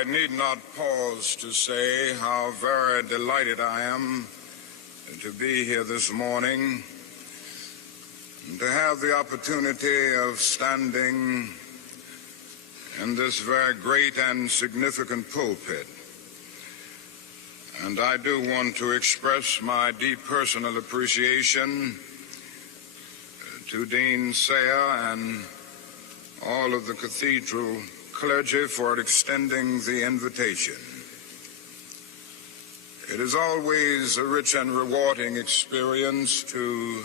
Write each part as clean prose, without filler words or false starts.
I need not pause to say how very delighted I am to be here this morning and to have the opportunity of standing in this very great and significant pulpit. And I do want to express my deep personal appreciation to Dean Sayer and all of the cathedral clergy for extending the invitation. It is always a rich and rewarding experience to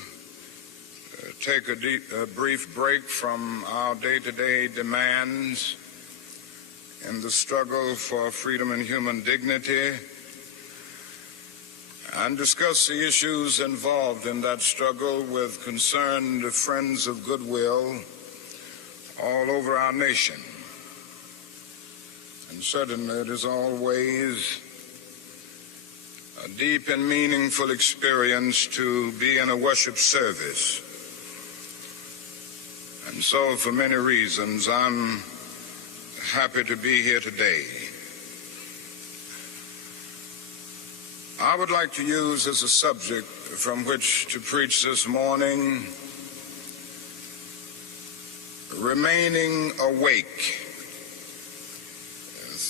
take a brief break from our day-to-day demands in the struggle for freedom and human dignity and discuss the issues involved in that struggle with concerned friends of goodwill all over our nation. And certainly it is always a deep and meaningful experience to be in a worship service. And so for many reasons, I'm happy to be here today. I would like to use as a subject from which to preach this morning, remaining awake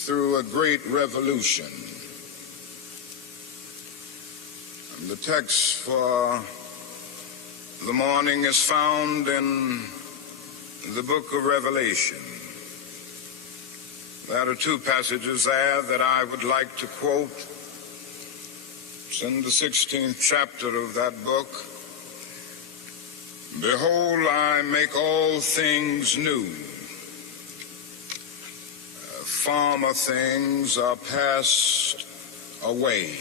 through a great revolution. And the text for the morning is found in the book of Revelation. There are two passages there that I would like to quote. It's in the 16th chapter of that book. Behold, I make all things new. Former things are passed away.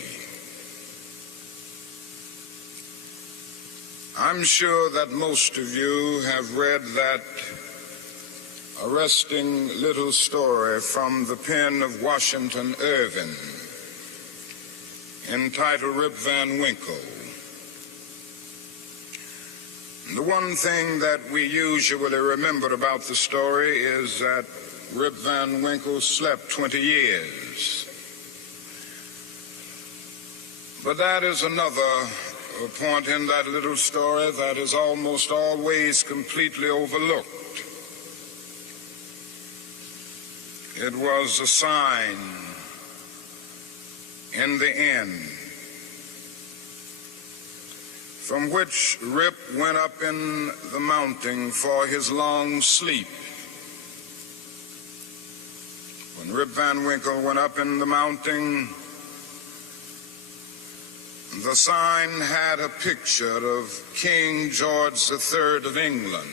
I'm sure that most of you have read that arresting little story from the pen of Washington Irving entitled Rip Van Winkle. The one thing that we usually remember about the story is that Rip Van Winkle slept 20 years. But that is another point in that little story that is almost always completely overlooked. It was a sign in the end from which Rip went up in the mountain for his long sleep. When Rip Van Winkle went up in the mountain, the sign had a picture of King George III of England.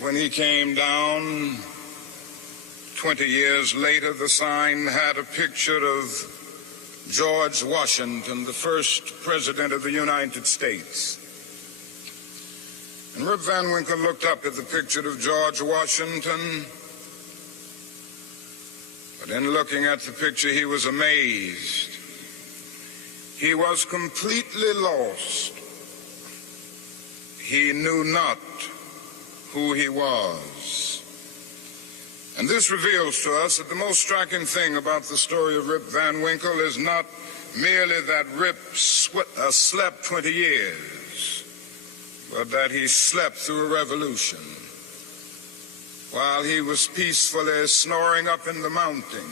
When he came down 20 years later, the sign had a picture of George Washington, the first president of the United States. And Rip Van Winkle looked up at the picture of George Washington, but in looking at the picture, he was amazed. He was completely lost. He knew not who he was. And this reveals to us that the most striking thing about the story of Rip Van Winkle is not merely that Rip slept 20 years, but that he slept through a revolution. While he was peacefully snoring up in the mountain,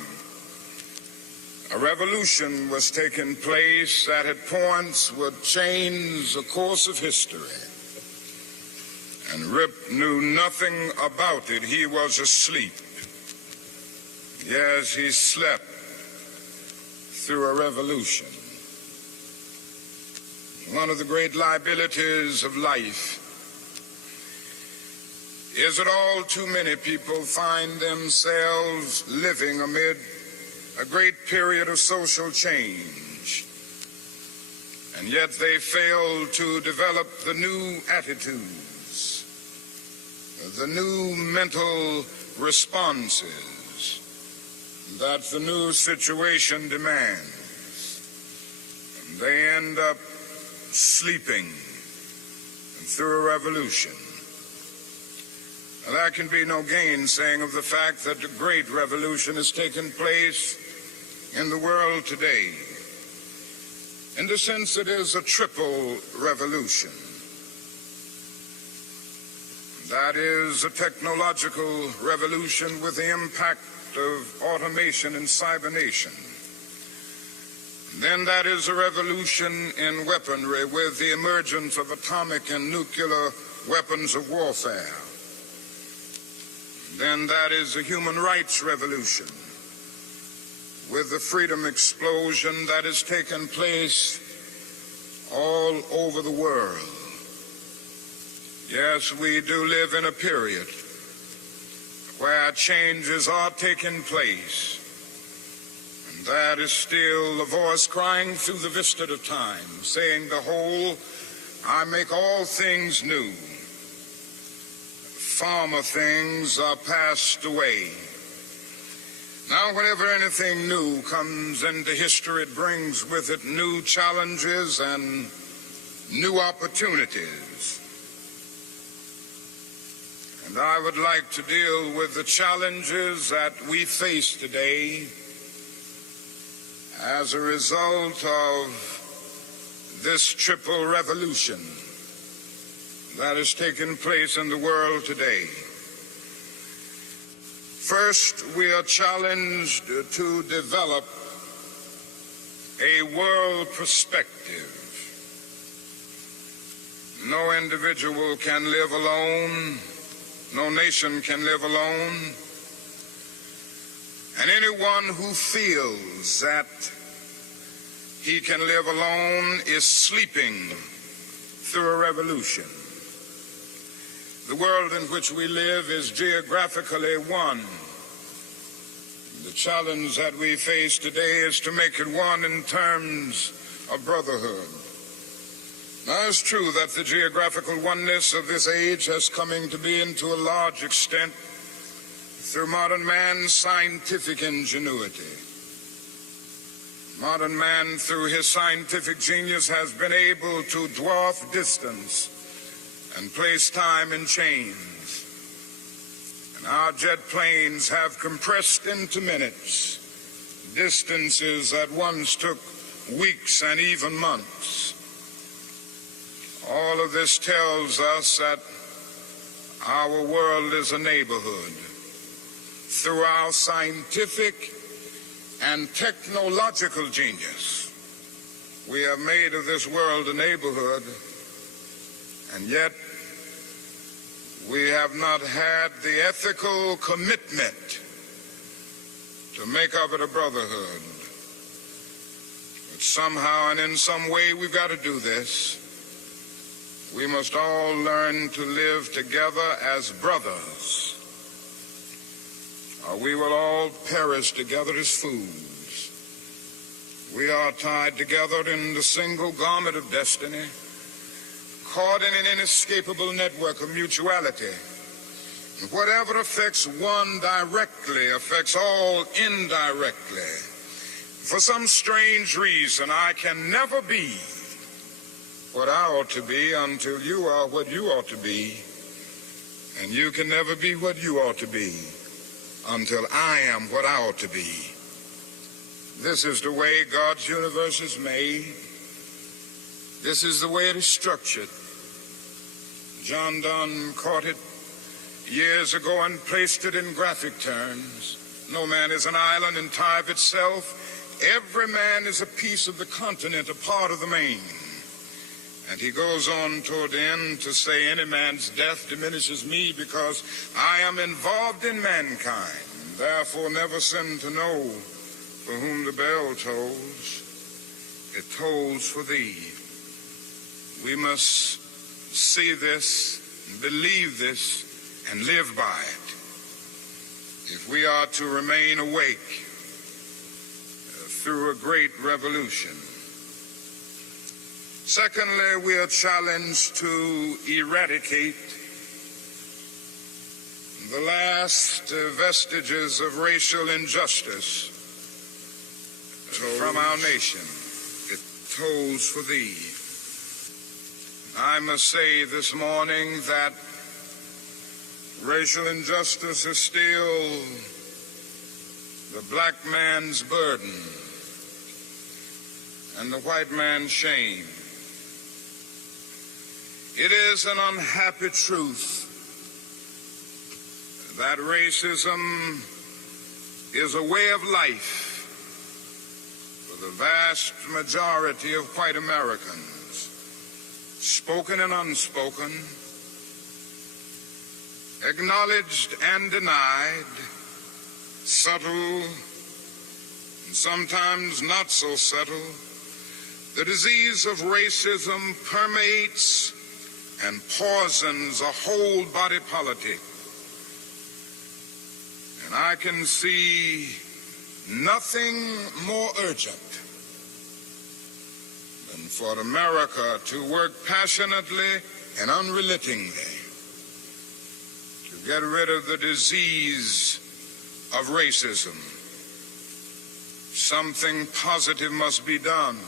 a revolution was taking place that at points would change the course of history. And Rip knew nothing about it. He was asleep. Yes, he slept through a revolution. One of the great liabilities of life is that all too many people find themselves living amid a great period of social change, and yet they fail to develop the new attitudes, the new mental responses that the new situation demands. And they end up sleeping through a revolution. There can be no gainsaying of the fact that a great revolution has taken place in the world today. In the sense it is a triple revolution. That is a technological revolution with the impact of automation and cybernation. Then that is a revolution in weaponry with the emergence of atomic and nuclear weapons of warfare. Then that is a human rights revolution with the freedom explosion that has taken place all over the world. Yes, we do live in a period where changes are taking place, and that is still the voice crying through the vista of time, saying, "Behold, I make all things new. Former things are passed away." Now, whenever anything new comes into history, it brings with it new challenges and new opportunities. And I would like to deal with the challenges that we face today as a result of this triple revolution that has taken place in the world today. First, we are challenged to develop a world perspective. No individual can live alone. No nation can live alone. And anyone who feels that he can live alone is sleeping through a revolution. The world in which we live is geographically one. The challenge that we face today is to make it one in terms of brotherhood. Now, it's true that the geographical oneness of this age has come to be to a large extent through modern man's scientific ingenuity. Modern man, through his scientific genius, has been able to dwarf distance and place time in chains. And our jet planes have compressed into minutes distances that once took weeks and even months. All of this tells us that our world is a neighborhood. Through our scientific and technological genius, we have made of this world a neighborhood, and yet we have not had the ethical commitment to make of it a brotherhood. But somehow and in some way we've got to do this. We must all learn to live together as brothers, or we will all perish together as fools. We are tied together in the single garment of destiny, caught in an inescapable network of mutuality. And whatever affects one directly affects all indirectly. For some strange reason, I can never be what I ought to be until you are what you ought to be. And you can never be what you ought to be until I am what I ought to be. This is the way God's universe is made. This is the way it is structured. John Donne caught it years ago and placed it in graphic terms. No man is an island entire of itself. Every man is a piece of the continent, a part of the main. And he goes on toward the end to say, any man's death diminishes me because I am involved in mankind. Therefore never sin to know for whom the bell tolls. It tolls for thee. We must see this, believe this, and live by it if we are to remain awake through a great revolution. Secondly, we are challenged to eradicate the last vestiges of racial injustice from our nation. It tolls for thee. I must say this morning that Racial injustice is still the black man's burden and the white man's shame. It is an unhappy truth that racism is a way of life for the vast majority of white Americans, spoken and unspoken, acknowledged and denied, subtle and sometimes not so subtle. The disease of racism permeates and poisons a whole body politic. And I can see nothing more urgent than for America to work passionately and unrelentingly to get rid of the disease of racism. Something positive must be done.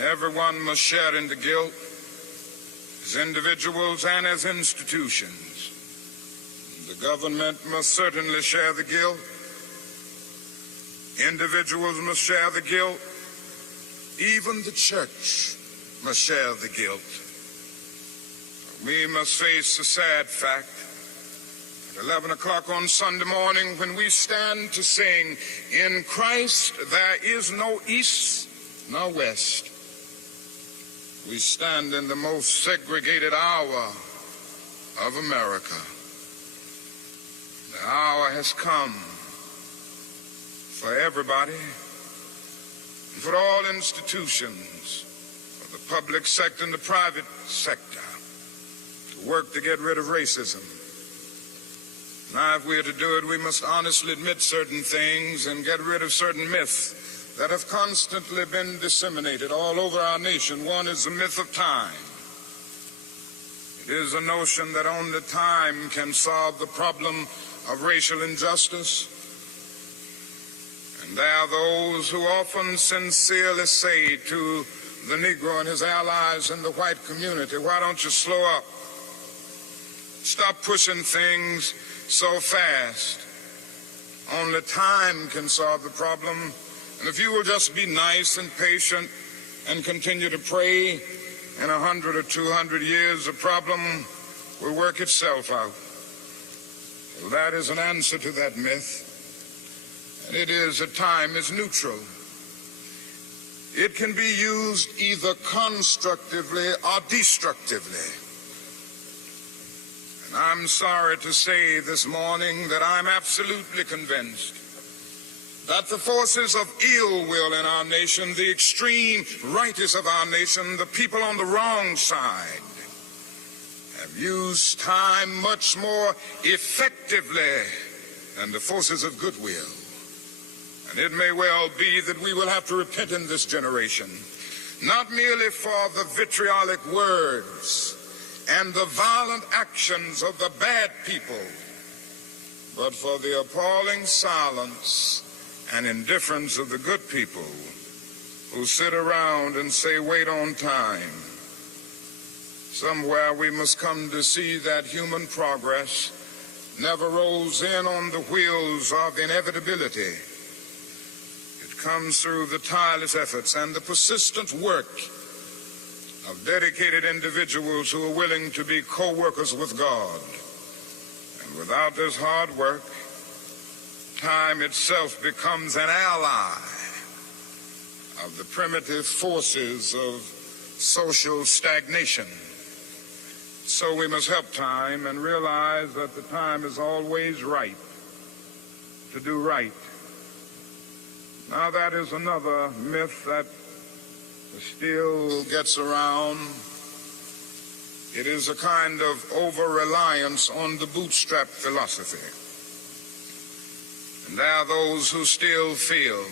Everyone must share in the guilt, as individuals and as institutions. The government must certainly share the guilt. Individuals must share the guilt. Even the church must share the guilt. We must face the sad fact at 11 o'clock on Sunday morning when we stand to sing, "In Christ there is no east nor west." We stand in the most segregated hour of America. The hour has come for everybody, for all institutions, for the public sector and the private sector, to work to get rid of racism. Now, if we are to do it, we must honestly admit certain things and get rid of certain myths that have constantly been disseminated all over our nation. One is the myth of time. It is a notion that only time can solve the problem of racial injustice. And there are those who often sincerely say to the Negro and his allies in the white community, "Why don't you slow up? Stop pushing things so fast. Only time can solve the problem. And if you will just be nice and patient and continue to pray, in 100 or 200 years, the problem will work itself out." Well, that is an answer to that myth. And it is that time is neutral. It can be used either constructively or destructively. And I'm sorry to say this morning that I'm absolutely convinced that the forces of ill will in our nation, the extreme rightists of our nation, the people on the wrong side, have used time much more effectively than the forces of goodwill. And it may well be that we will have to repent in this generation, not merely for the vitriolic words and the violent actions of the bad people, but for the appalling silence and indifference of the good people who sit around and say, "Wait on time." Somewhere we must come to see that human progress never rolls in on the wheels of inevitability. It comes through the tireless efforts and the persistent work of dedicated individuals who are willing to be co-workers with God. And without this hard work, time itself becomes an ally of the primitive forces of social stagnation. So we must help time and realize that the time is always right to do right. Now, that is another myth that still gets around. It is a kind of over-reliance on the bootstrap philosophy. And there are those who still feel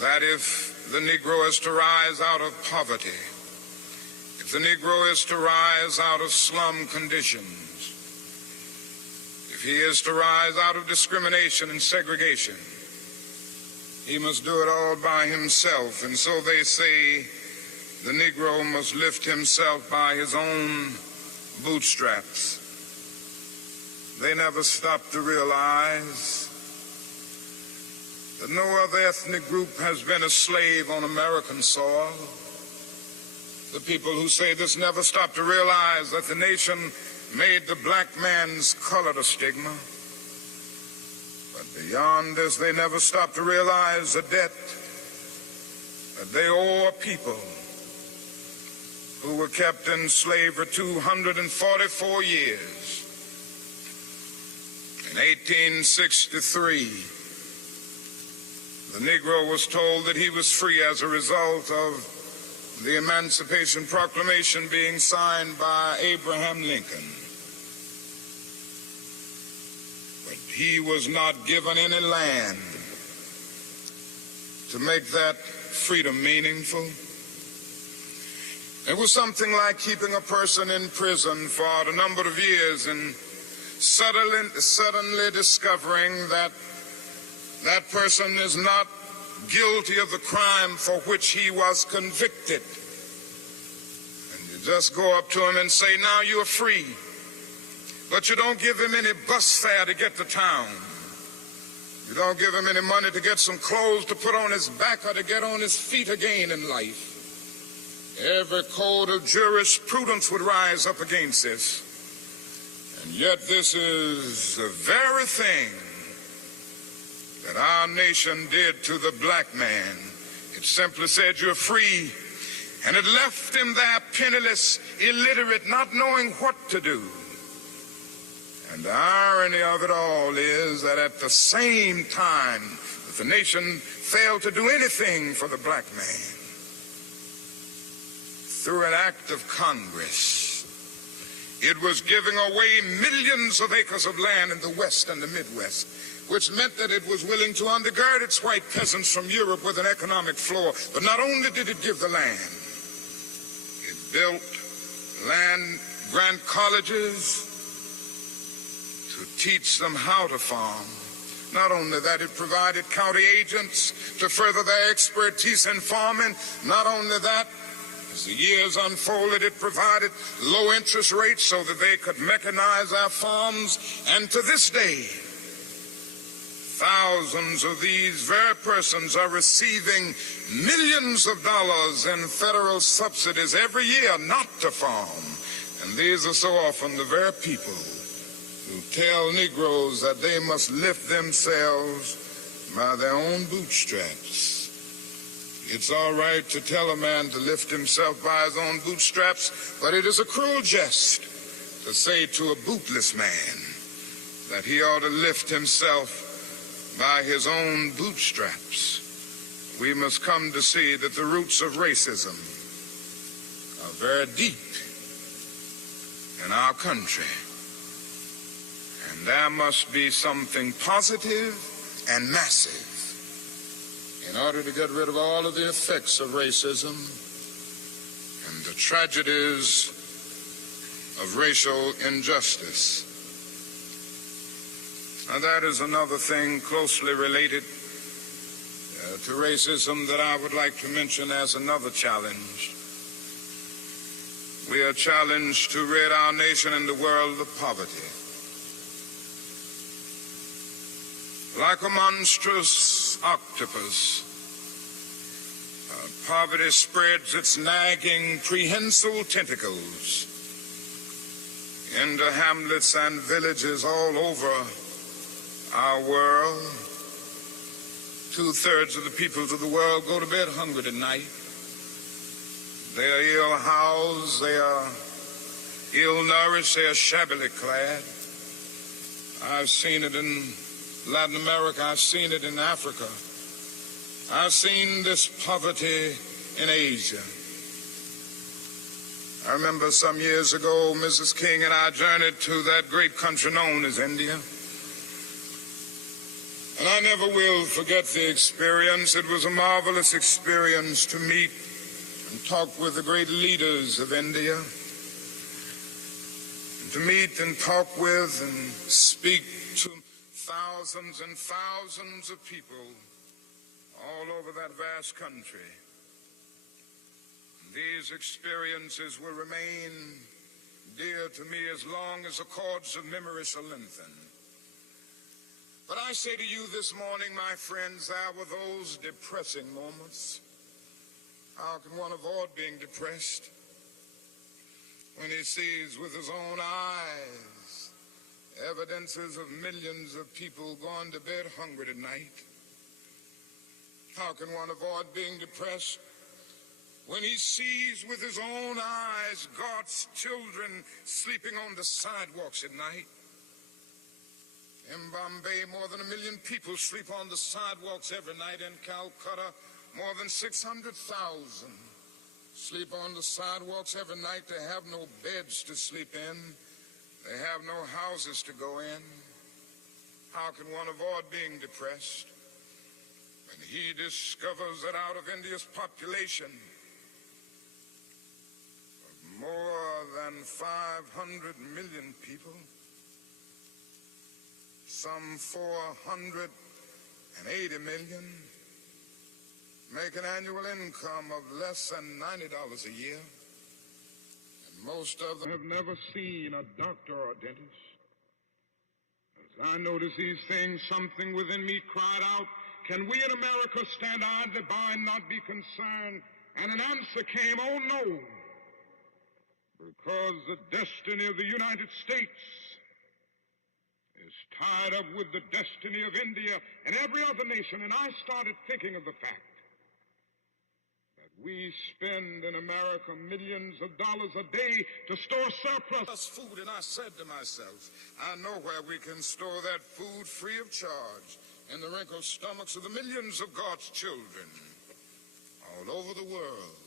that if the Negro is to rise out of poverty, if the Negro is to rise out of slum conditions, if he is to rise out of discrimination and segregation, he must do it all by himself. And so they say the Negro must lift himself by his own bootstraps. They never stopped to realize that no other ethnic group has been a slave on American soil. The people who say this never stop to realize that the nation made the black man's color a stigma. But beyond this, they never stop to realize the debt that they owe a people who were kept in slavery 244 years. In 1863, the Negro was told that he was free as a result of the Emancipation Proclamation being signed by Abraham Lincoln. But he was not given any land to make that freedom meaningful. It was something like keeping a person in prison for a number of years and suddenly discovering that that person is not guilty of the crime for which he was convicted. And you just go up to him and say, now you're free. But you don't give him any bus fare to get to town. You don't give him any money to get some clothes to put on his back or to get on his feet again in life. Every code of jurisprudence would rise up against this. And yet this is the very thing that our nation did to the black man. It simply said, you're free. And it left him there penniless, illiterate, not knowing what to do. And the irony of it all is that at the same time that the nation failed to do anything for the black man, through an act of Congress, it was giving away millions of acres of land in the West and the Midwest, which meant that it was willing to undergird its white peasants from Europe with an economic floor. But not only did it give the land, it built land-grant colleges to teach them how to farm. Not only that, it provided county agents to further their expertise in farming. Not only that, as the years unfolded, it provided low interest rates so that they could mechanize their farms. And to this day, thousands of these very persons are receiving millions of dollars in federal subsidies every year not to farm. And these are so often the very people who tell Negroes that they must lift themselves by their own bootstraps. It's all right to tell a man to lift himself by his own bootstraps, but it is a cruel jest to say to a bootless man that he ought to lift himself by his own bootstraps. We must come to see that the roots of racism are very deep in our country. And there must be something positive and massive in order to get rid of all of the effects of racism and the tragedies of racial injustice. Now, that is another thing closely related to racism that I would like to mention as another challenge. We are challenged to rid our nation and the world of poverty. Like a monstrous octopus, poverty spreads its nagging, prehensile tentacles into hamlets and villages all over our world. 2/3 of the peoples of the world go to bed hungry tonight. They are ill-housed, they are ill-nourished, they are shabbily clad. I've seen it in Latin America, I've seen it in Africa. I've seen this poverty in Asia. I remember some years ago, Mrs. King and I journeyed to that great country known as India. And I never will forget the experience. It was a marvelous experience to meet and talk with the great leaders of India. And to meet and talk with and speak to thousands and thousands of people all over that vast country. These experiences will remain dear to me as long as the cords of memory shall lengthen. But I say to you this morning, my friends, there were those depressing moments. How can one avoid being depressed when he sees with his own eyes evidences of millions of people going to bed hungry tonight? How can one avoid being depressed when he sees with his own eyes God's children sleeping on the sidewalks at night? In Bombay, more than 1 million people sleep on the sidewalks every night. In Calcutta, more than 600,000 sleep on the sidewalks every night. They have no beds to sleep in. They have no houses to go in. How can one avoid being depressed when he discovers that out of India's population of more than 500 million people, some 480 million make an annual income of less than $90 a year, and most of them have never seen a doctor or a dentist. As I noticed these things, something within me cried out, can we in America stand idly by and not be concerned? And an answer came, oh no, because the destiny of the United States is tied up with the destiny of India and every other nation. And I started thinking of the fact that we spend in America millions of dollars a day to store surplus food. And I said to myself, I know where we can store that food free of charge, in the wrinkled stomachs of the millions of God's children all over the world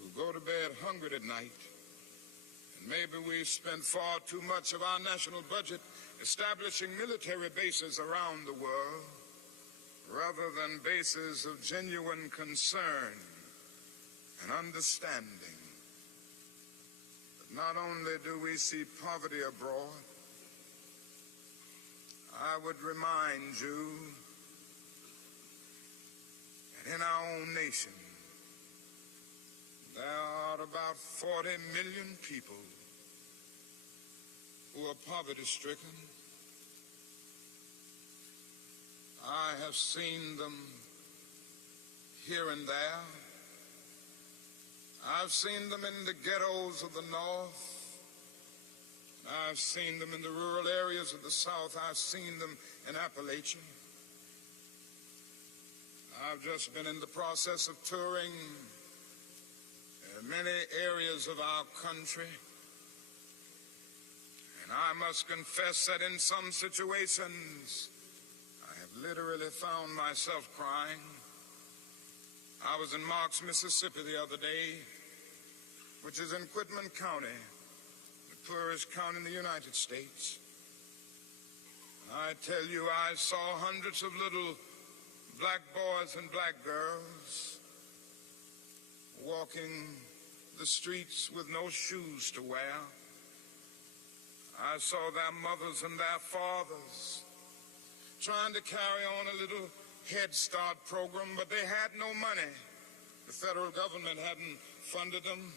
who go to bed hungry at night. And maybe we spend far too much of our national budget establishing military bases around the world rather than bases of genuine concern and understanding. But not only do we see poverty abroad, I would remind you that in our own nation, there are about 40 million people who are poverty-stricken. I have seen them here and there. I've seen them in the ghettos of the North. I've seen them in the rural areas of the South. I've seen them in Appalachia. I've just been in the process of touring many areas of our country. And I must confess that in some situations, I have literally found myself crying. I was in Marks, Mississippi the other day, which is in Quitman County, the poorest county in the United States. I tell you, I saw hundreds of little black boys and black girls walking the streets with no shoes to wear. I saw their mothers and their fathers trying to carry on a little Head Start program, but they had no money. The federal government hadn't funded them.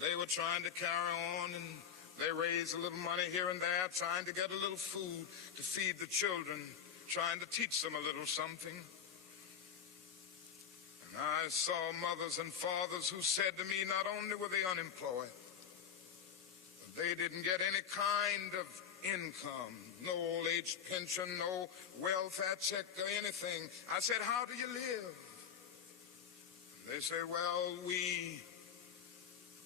They were trying to carry on, and they raised a little money here and there, trying to get a little food to feed the children, trying to teach them a little something. And I saw mothers and fathers who said to me, not only were they unemployed, but they didn't get any kind of income, no old age pension, no welfare check or anything. I said, how do you live? And they say, well, we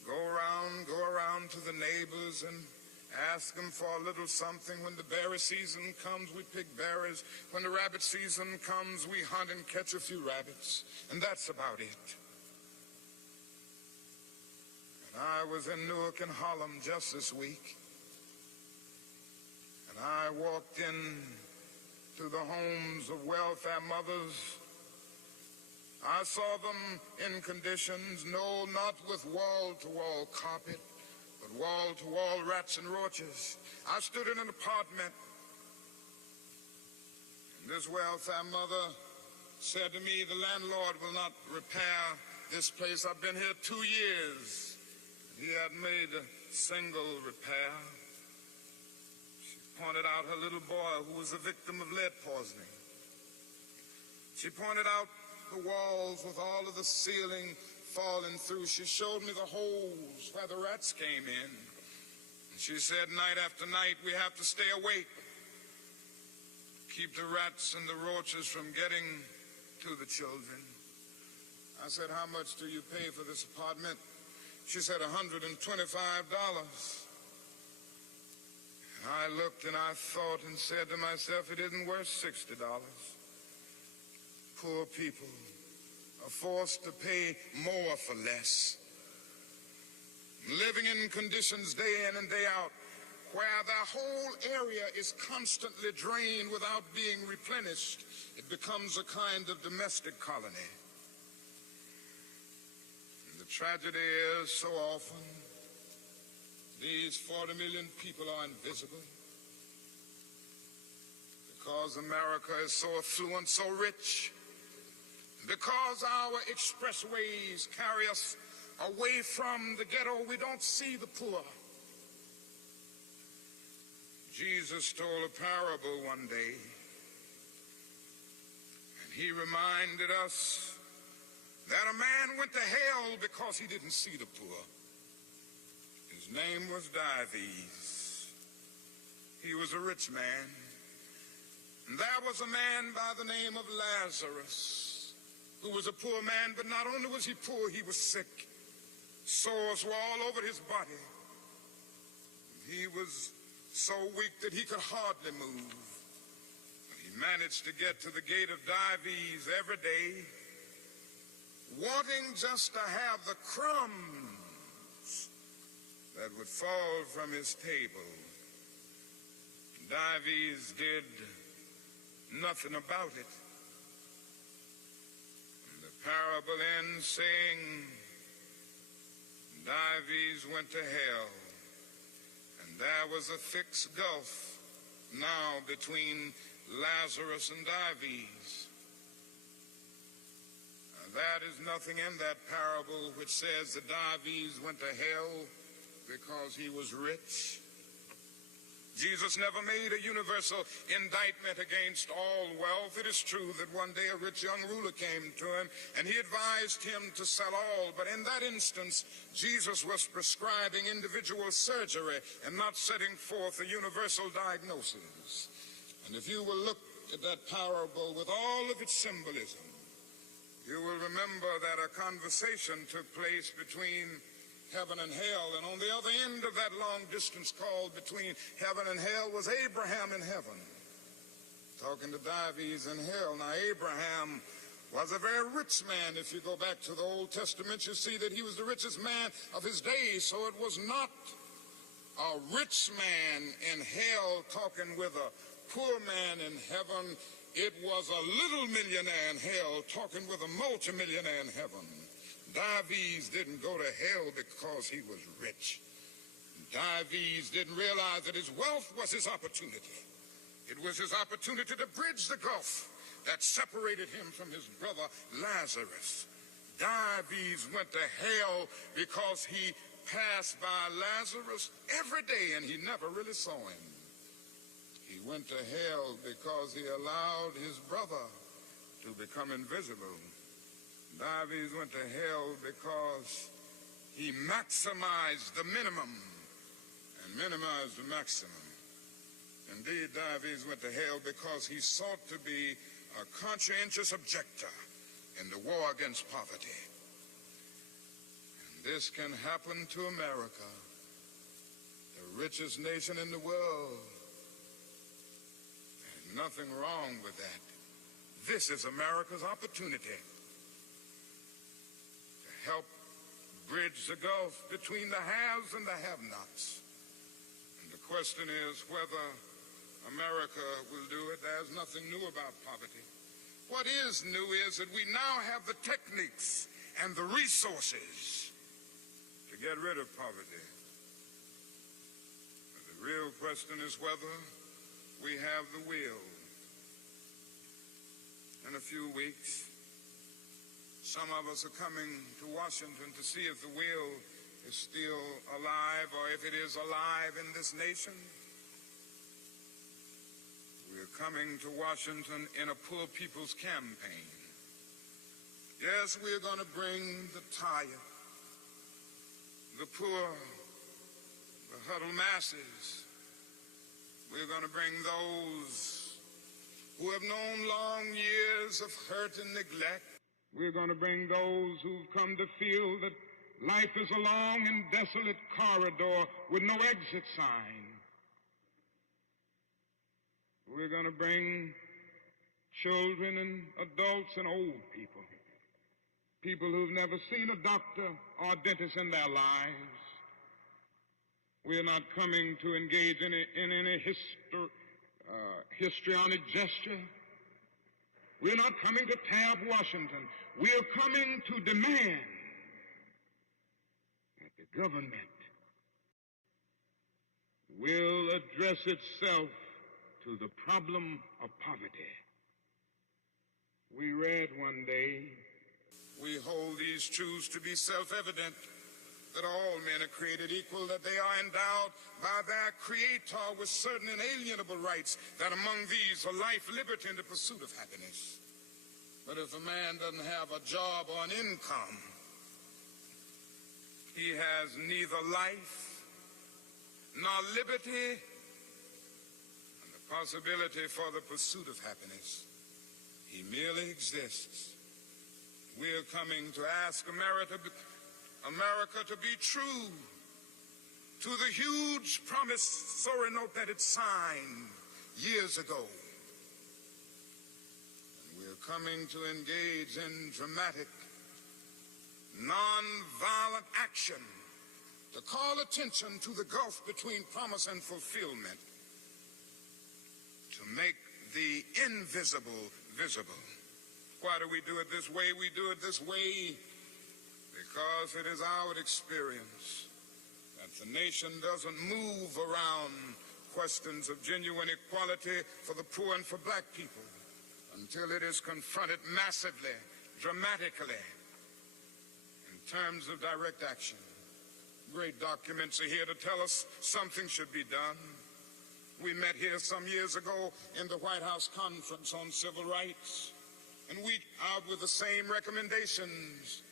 go around to the neighbors and ask them for a little something. When the berry season comes, we pick berries. When the rabbit season comes, we hunt and catch a few rabbits. And that's about it. And I was in Newark and Harlem just this week. And I walked in to the homes of welfare mothers. I saw them in conditions, no, not with wall-to-wall carpet, but wall-to-wall rats and roaches. I stood in an apartment, and this welfare mother said to me, the landlord will not repair this place. I've been here 2 years. He had made single repair. She pointed out her little boy who was a victim of lead poisoning. She pointed out the walls with all of the ceiling falling through. She showed me the holes where the rats came in. And she said, night after night, we have to stay awake, keep the rats and the roaches from getting to the children. I said, how much do you pay for this apartment? She said, $125. And I looked and I thought and said to myself, it isn't worth $60. Poor people are forced to pay more for less, living in conditions day in and day out where their whole area is constantly drained without being replenished. It becomes a kind of domestic colony. And the tragedy is so often these 40 million people are invisible because America is so affluent, so rich, because our expressways carry us away from the ghetto. We don't see the poor. Jesus told a parable one day, and he reminded us that a man went to hell because he didn't see the poor. His name was Dives. He was a rich man. And there was a man by the name of Lazarus, who was a poor man, but not only was he poor, he was sick. Sores were all over his body. He was so weak that he could hardly move. But he managed to get to the gate of Dives every day, wanting just to have the crumbs that would fall from his table. Dives did nothing about it. The parable ends saying, Dives went to hell, and there was a thick gulf now between Lazarus and Dives. There is nothing in that parable which says that Dives went to hell because he was rich. Jesus never made a universal indictment against all wealth. It is true that one day a rich young ruler came to him and he advised him to sell all. But in that instance, Jesus was prescribing individual surgery and not setting forth a universal diagnosis. And if you will look at that parable with all of its symbolism, you will remember that a conversation took place between heaven and hell, and on the other end of that long distance call between heaven and hell was Abraham in heaven, talking to Dives in hell. Now, Abraham was a very rich man. If you go back to the Old Testament, you see that he was the richest man of his days. So it was not a rich man in hell talking with a poor man in heaven. It was a little millionaire in hell talking with a multimillionaire in heaven. Dives didn't go to hell because he was rich. Dives didn't realize that his wealth was his opportunity. It was his opportunity to bridge the gulf that separated him from his brother Lazarus. Dives went to hell because he passed by Lazarus every day and he never really saw him. He went to hell because he allowed his brother to become invisible. Dives went to hell because he maximized the minimum and minimized the maximum. Indeed, Dives went to hell because he sought to be a conscientious objector in the war against poverty. And this can happen to America, the richest nation in the world. There's nothing wrong with that. This is America's opportunity help bridge the gulf between the haves and the have-nots. And the question is whether America will do it. There's nothing new about poverty. What is new is that we now have the techniques and the resources to get rid of poverty. But the real question is whether we have the will. In a few weeks, some of us are coming to Washington to see if the will is still alive, or if it is alive in this nation. We're coming to Washington in a poor people's campaign. Yes, we're going to bring the tired, the poor, the huddled masses. We're going to bring those who have known long years of hurt and neglect. We're going to bring those who've come to feel that life is a long and desolate corridor with no exit sign. We're going to bring children and adults and old people, people who've never seen a doctor or a dentist in their lives. We're not coming to engage in any histrionic gesture. We're not coming to tear up Washington. We're coming to demand that the government will address itself to the problem of poverty. We read one day, we hold these truths to be self-evident, that all men are created equal, that they are endowed by their Creator with certain inalienable rights, that among these are life, liberty, and the pursuit of happiness. But if a man doesn't have a job or an income, he has neither life nor liberty and the possibility for the pursuit of happiness. He merely exists. We're coming to ask America to be true to the huge promissory note that it signed years ago. And we're coming to engage in dramatic, non-violent action to call attention to the gulf between promise and fulfillment, to make the invisible visible. Why do we do it this way? We do it this way because it is our experience that the nation doesn't move around questions of genuine equality for the poor and for black people until it is confronted massively, dramatically, in terms of direct action. Great documents are here to tell us something should be done. We met here some years ago in the White House Conference on Civil Rights, and we out with the same recommendations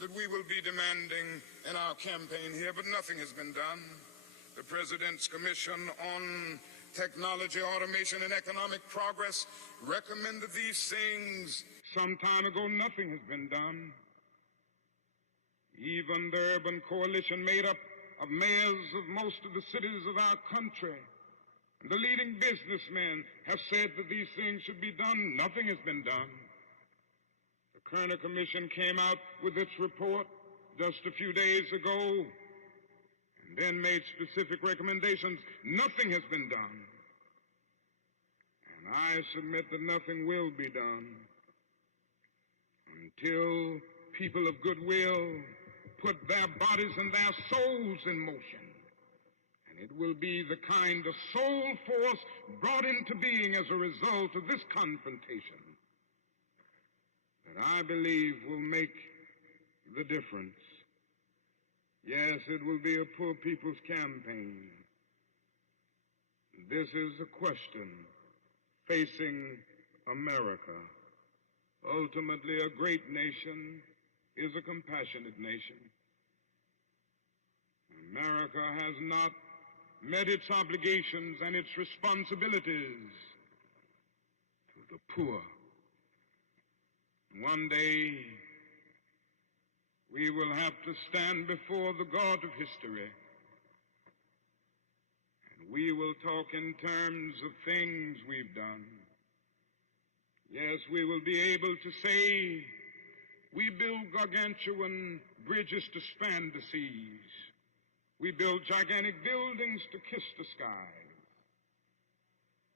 that we will be demanding in our campaign here, but nothing has been done. The President's Commission on Technology, Automation, and Economic Progress recommended these things some time ago. Nothing has been done. Even the urban coalition made up of mayors of most of the cities of our country, and the leading businessmen have said that these things should be done. Nothing has been done. The Kerner Commission came out with its report just a few days ago and then made specific recommendations. Nothing has been done. And I submit that nothing will be done until people of goodwill put their bodies and their souls in motion. And it will be the kind of soul force brought into being as a result of this confrontation that I believe will make the difference. Yes, it will be a poor people's campaign. This is a question facing America. Ultimately, a great nation is a compassionate nation. America has not met its obligations and its responsibilities to the poor. One day, we will have to stand before the God of history, and we will talk in terms of things we've done. Yes, we will be able to say, we build gargantuan bridges to span the seas. We build gigantic buildings to kiss the skies.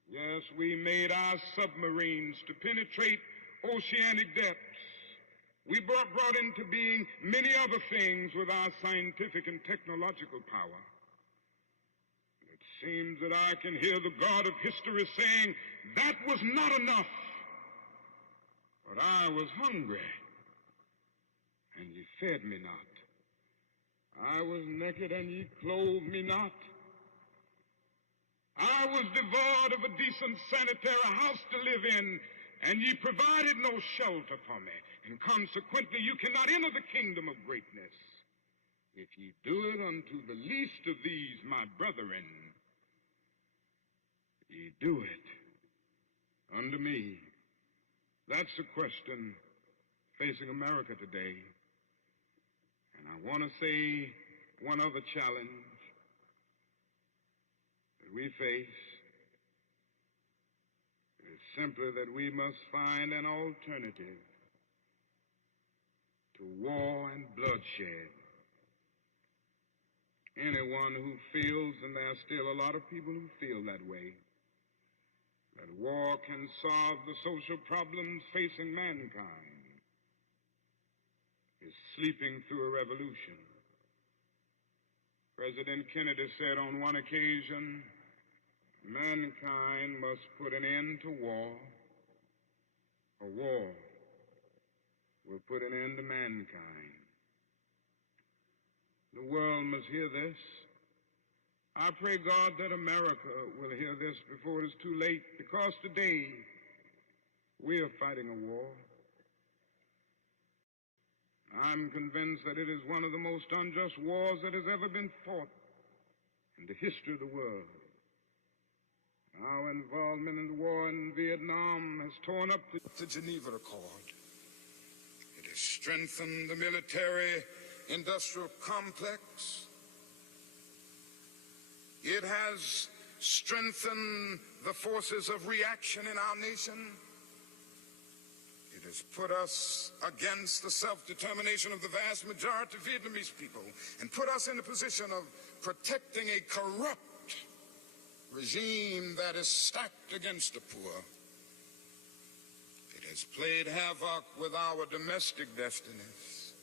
Yes, we made our submarines to penetrate oceanic depths. We brought into being many other things with our scientific and technological power. It seems that I can hear the God of history saying, that was not enough, but I was hungry, and you fed me not. I was naked, and ye clothed me not. I was devoid of a decent sanitary house to live in, and ye provided no shelter for me. And consequently, you cannot enter the kingdom of greatness. If ye do it unto the least of these, my brethren, ye do it unto me. That's the question facing America today. And I want to say one other challenge that we face is simply that we must find an alternative to war and bloodshed. Anyone who feels, and there are still a lot of people who feel that way, that war can solve the social problems facing mankind, is sleeping through a revolution. President Kennedy said on one occasion, mankind must put an end to war, or war will put an end to mankind. The world must hear this. I pray God that America will hear this before it is too late, because today we are fighting a war. I'm convinced that it is one of the most unjust wars that has ever been fought in the history of the world. Our involvement in the war in Vietnam has torn up the Geneva Accord. It has strengthened the military-industrial complex. It has strengthened the forces of reaction in our nation. It has put us against the self-determination of the vast majority of Vietnamese people and put us in a position of protecting a corrupt regime that is stacked against the poor. It has played havoc with our domestic destinies.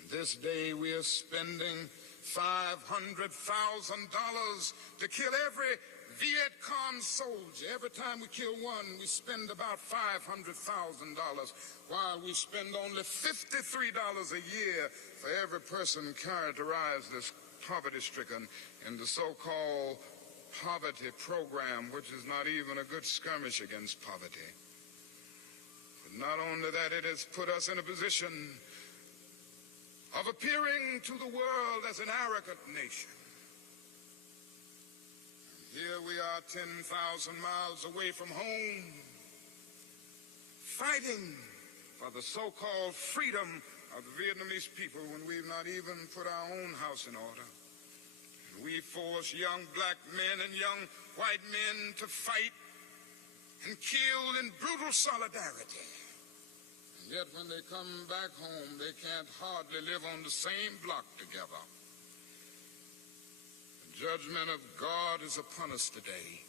And this day we are spending $500,000 to kill every Viet Cong soldier. Every time we kill one, we spend about $500,000, while we spend only $53 a year for every person characterized as poverty-stricken in the so-called poverty program, which is not even a good skirmish against poverty. But not only that, it has put us in a position of appearing to the world as an arrogant nation. Here we are 10,000 miles away from home, fighting for the so-called freedom of the Vietnamese people when we've not even put our own house in order. And we force young black men and young white men to fight and kill in brutal solidarity. And yet when they come back home, they can't hardly live on the same block together. Judgment of God is upon us today.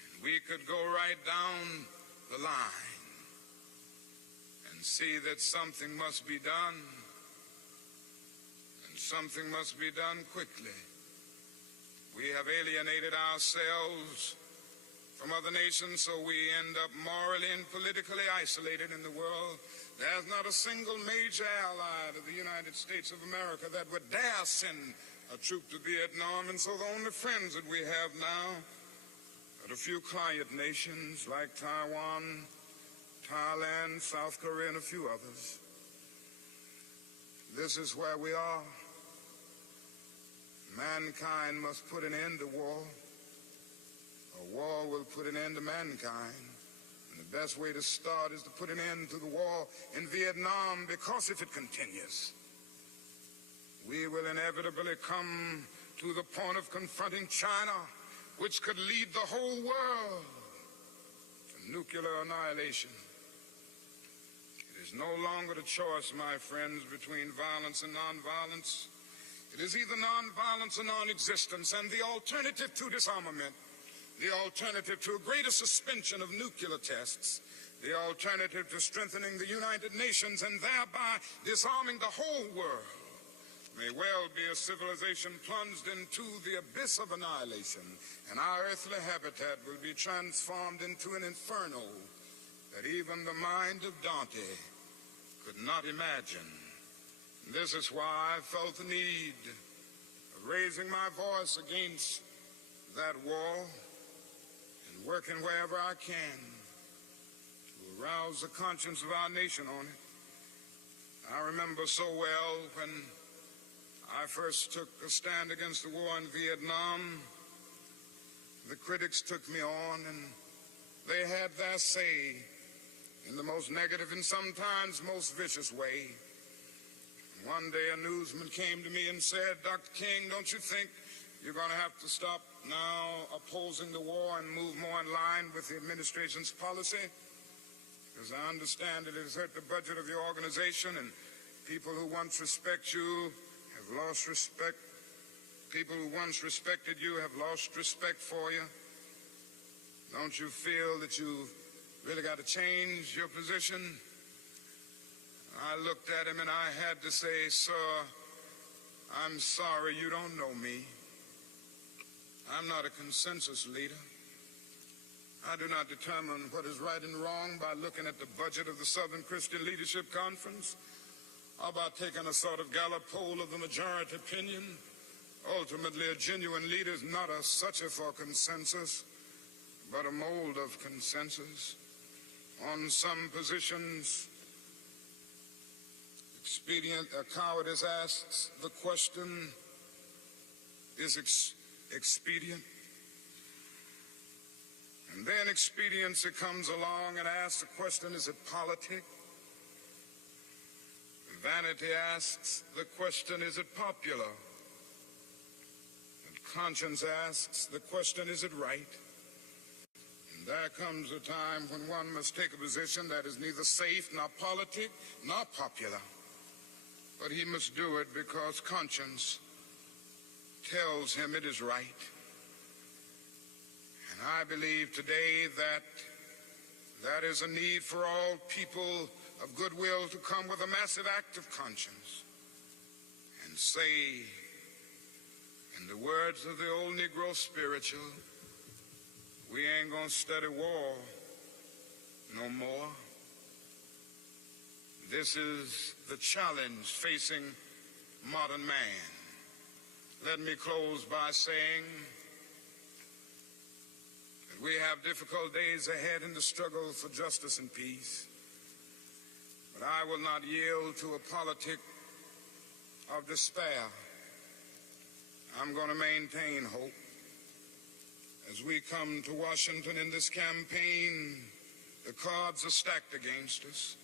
And we could go right down the line and see that something must be done, and something must be done quickly. We have alienated ourselves from other nations, so we end up morally and politically isolated in the world. There's not a single major ally of the United States of America that would dare send a troop to Vietnam, and so the only friends that we have now are a few quiet nations like Taiwan, Thailand, South Korea, and a few others. This is where we are. Mankind must put an end to war, or war will put an end to mankind. And the best way to start is to put an end to the war in Vietnam, because if it continues, we will inevitably come to the point of confronting China, which could lead the whole world to nuclear annihilation. It is no longer the choice, my friends, between violence and nonviolence. It is either nonviolence or non-existence, and the alternative to disarmament, the alternative to a greater suspension of nuclear tests, the alternative to strengthening the United Nations and thereby disarming the whole world, may well be a civilization plunged into the abyss of annihilation, and our earthly habitat will be transformed into an inferno that even the mind of Dante could not imagine. This is why I felt the need of raising my voice against that war and working wherever I can to arouse the conscience of our nation on it. I remember so well when I first took a stand against the war in Vietnam. The critics took me on, and they had their say in the most negative and sometimes most vicious way. One day a newsman came to me and said, "Dr. King, don't you think you're going to have to stop now opposing the war and move more in line with the administration's policy? Because I understand it has hurt the budget of your organization, and people who once respect you have lost respect. People who once respected you have lost respect for you. Don't you feel that you really got to change your position?" I looked at him and I had to say, "Sir, I'm sorry, you don't know me. I'm not a consensus leader. I do not determine what is right and wrong by looking at the budget of the Southern Christian Leadership Conference or by taking a sort of Gallup poll of the majority opinion. Ultimately, a genuine leader is not a searcher for consensus, but a mold of consensus. On some positions, cowardice asks the question, is expedient? And then expediency comes along and asks the question, is it politic? Vanity asks the question, is it popular? And conscience asks the question, is it right? And there comes a time when one must take a position that is neither safe, nor politic, nor popular. But he must do it because conscience tells him it is right. And I believe today that that is a need for all people of goodwill to come with a massive act of conscience and say, in the words of the old Negro spiritual, we ain't gonna study war no more. This is the challenge facing modern man. Let me close by saying that we have difficult days ahead in the struggle for justice and peace. But I will not yield to a politic of despair. I'm going to maintain hope. As we come to Washington in this campaign, the cards are stacked against us.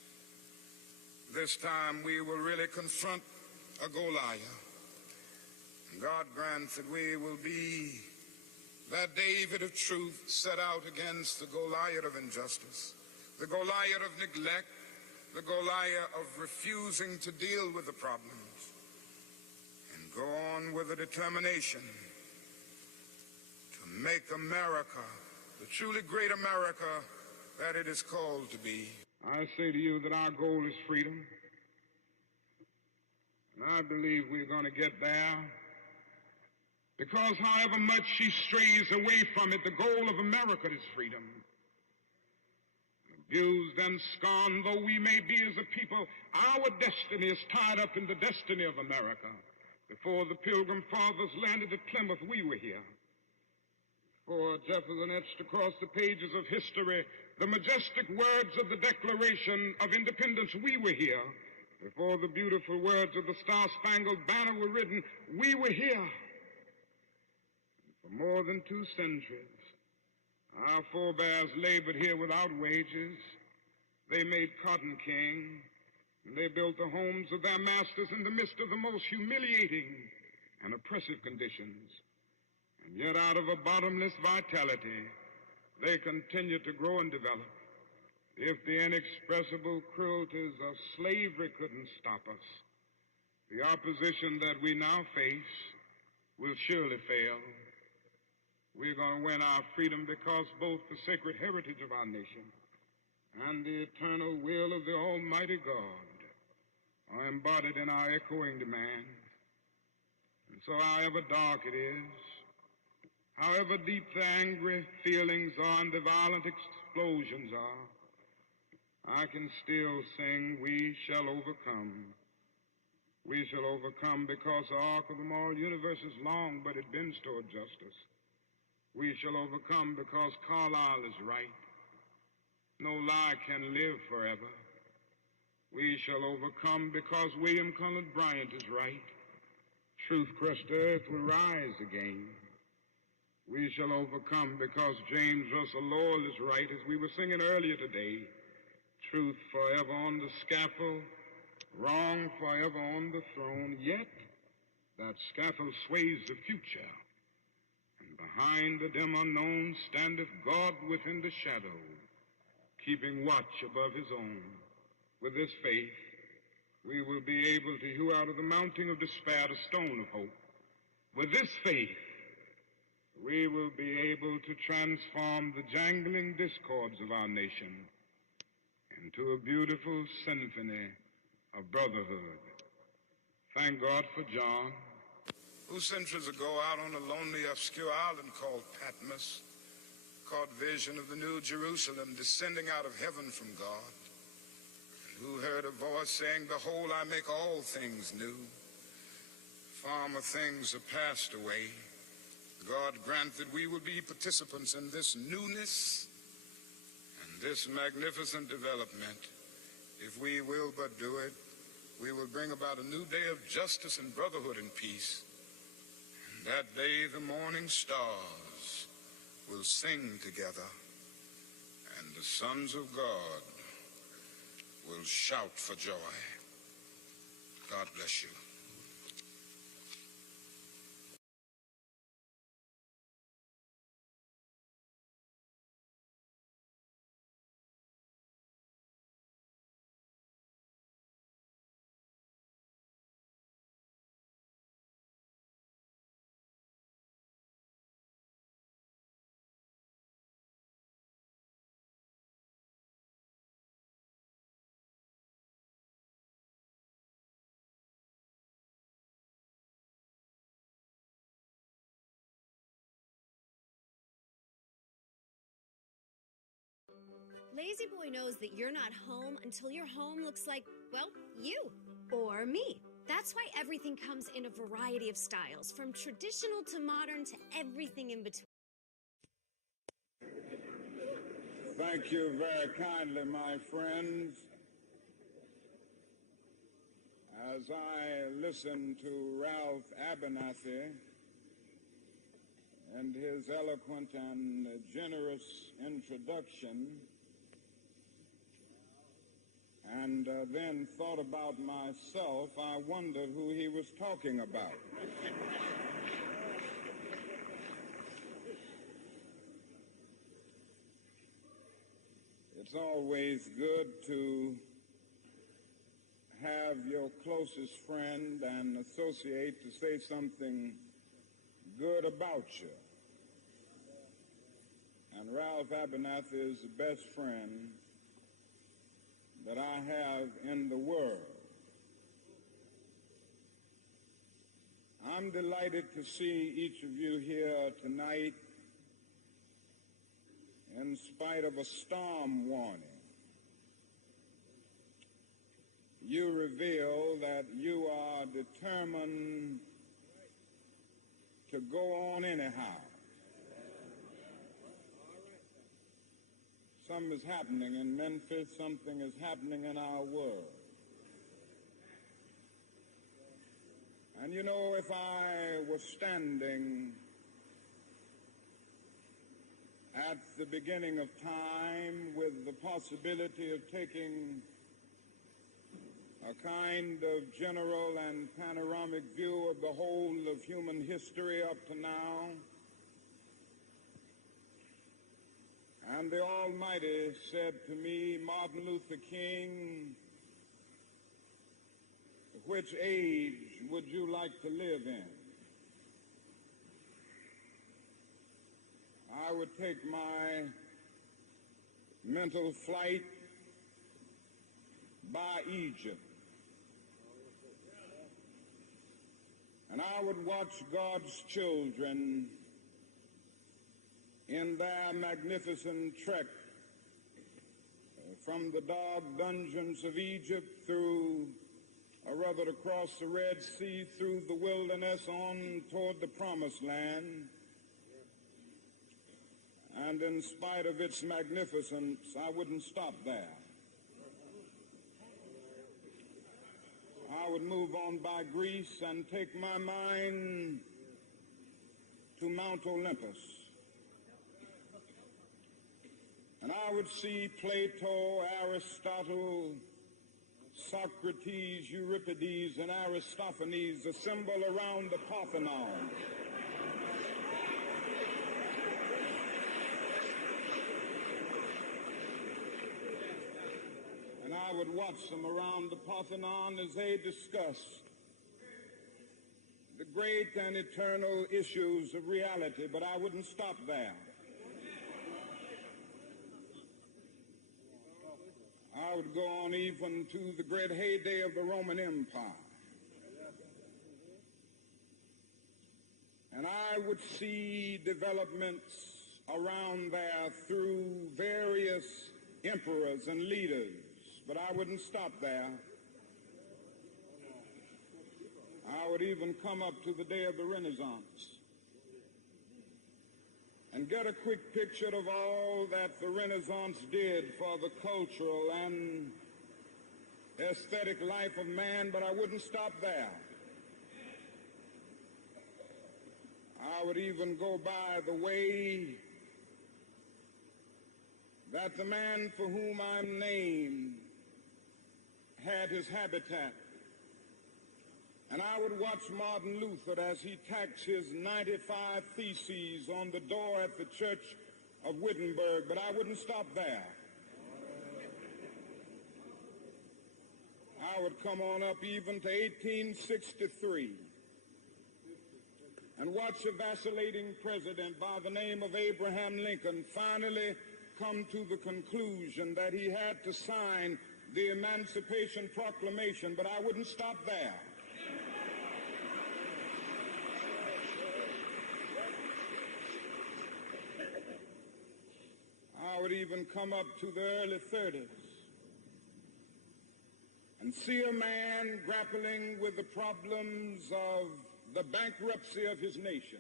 This time we will really confront a Goliath. God grants that we will be that David of truth set out against the Goliath of injustice, the Goliath of neglect, the Goliath of refusing to deal with the problems, and go on with a determination to make America the truly great America that it is called to be. I say to you that our goal is freedom, and I believe we're going to get there, because however much she strays away from it, the goal of America is freedom. Abused and scorned though we may be as a people, our destiny is tied up in the destiny of America. Before the Pilgrim Fathers landed at Plymouth, we were here. Before Jefferson etched across the pages of history the majestic words of the Declaration of Independence, we were here. Before the beautiful words of the Star-Spangled Banner were written, we were here. For more than 2 centuries, our forebears labored here without wages. They made cotton king, and they built the homes of their masters in the midst of the most humiliating and oppressive conditions. And yet out of a bottomless vitality, they continue to grow and develop. If the inexpressible cruelties of slavery couldn't stop us, the opposition that we now face will surely fail. We're going to win our freedom because both the sacred heritage of our nation and the eternal will of the Almighty God are embodied in our echoing demands. And so however dark it is, however deep the angry feelings are and the violent explosions are, I can still sing, we shall overcome. We shall overcome because the arc of the moral universe is long, but it bends toward justice. We shall overcome because Carlyle is right. No lie can live forever. We shall overcome because William Cullen Bryant is right. Truth-crushed earth will rise again. We shall overcome because James Russell Lowell is right, as we were singing earlier today. Truth forever on the scaffold, wrong forever on the throne, yet that scaffold sways the future, and behind the dim unknown standeth God within the shadow, keeping watch above his own. With this faith, we will be able to hew out of the mountain of despair the stone of hope. With this faith, we will be able to transform the jangling discords of our nation into a beautiful symphony of brotherhood. Thank God for John, who centuries ago out on a lonely, obscure island called Patmos caught vision of the New Jerusalem descending out of heaven from God, and who heard a voice saying, "Behold, I make all things new. Former things are passed away." God grant that we will be participants in this newness and this magnificent development. If we will but do it, we will bring about a new day of justice and brotherhood and peace. And that day the morning stars will sing together, and the sons of God will shout for joy. God bless you. Lazy Boy knows that you're not home until your home looks like, well, you or me. That's why everything comes in a variety of styles, from traditional to modern to everything in between. Thank you very kindly, my friends. As I listen to Ralph Abernathy and his eloquent and generous introduction, and then thought about myself, I wondered who he was talking about. It's always good to have your closest friend and associate to say something good about you. And Ralph Abernathy is the best friend that I have in the world. I'm delighted to see each of you here tonight in spite of a storm warning. You reveal that you are determined to go on anyhow. Something is happening in Memphis. Something is happening in our world. And you know, if I was standing at the beginning of time with the possibility of taking a kind of general and panoramic view of the whole of human history up to now, and the Almighty said to me, "Martin Luther King, which age would you like to live in?" I would take my mental flight by Egypt, and I would watch God's children in their magnificent trek from the dark dungeons of Egypt through or rather to cross the Red Sea through the wilderness on toward the Promised Land. And in spite of its magnificence, I wouldn't stop there. I would move on by Greece and take my mind to Mount Olympus. And I would see Plato, Aristotle, Socrates, Euripides, and Aristophanes assemble around the Parthenon. And I would watch them around the Parthenon as they discussed the great and eternal issues of reality, but I wouldn't stop there. I would go on even to the great heyday of the Roman Empire. And I would see developments around there through various emperors and leaders, but I wouldn't stop there. I would even come up to the day of the Renaissance and get a quick picture of all that the Renaissance did for the cultural and aesthetic life of man, but I wouldn't stop there. I would even go by the way that the man for whom I'm named had his habitat. And I would watch Martin Luther as he tacked his 95 Theses on the door at the Church of Wittenberg, but I wouldn't stop there. I would come on up even to 1863 and watch a vacillating president by the name of Abraham Lincoln finally come to the conclusion that he had to sign the Emancipation Proclamation, but I wouldn't stop there. I would even come up to the early 30s and see a man grappling with the problems of the bankruptcy of his nation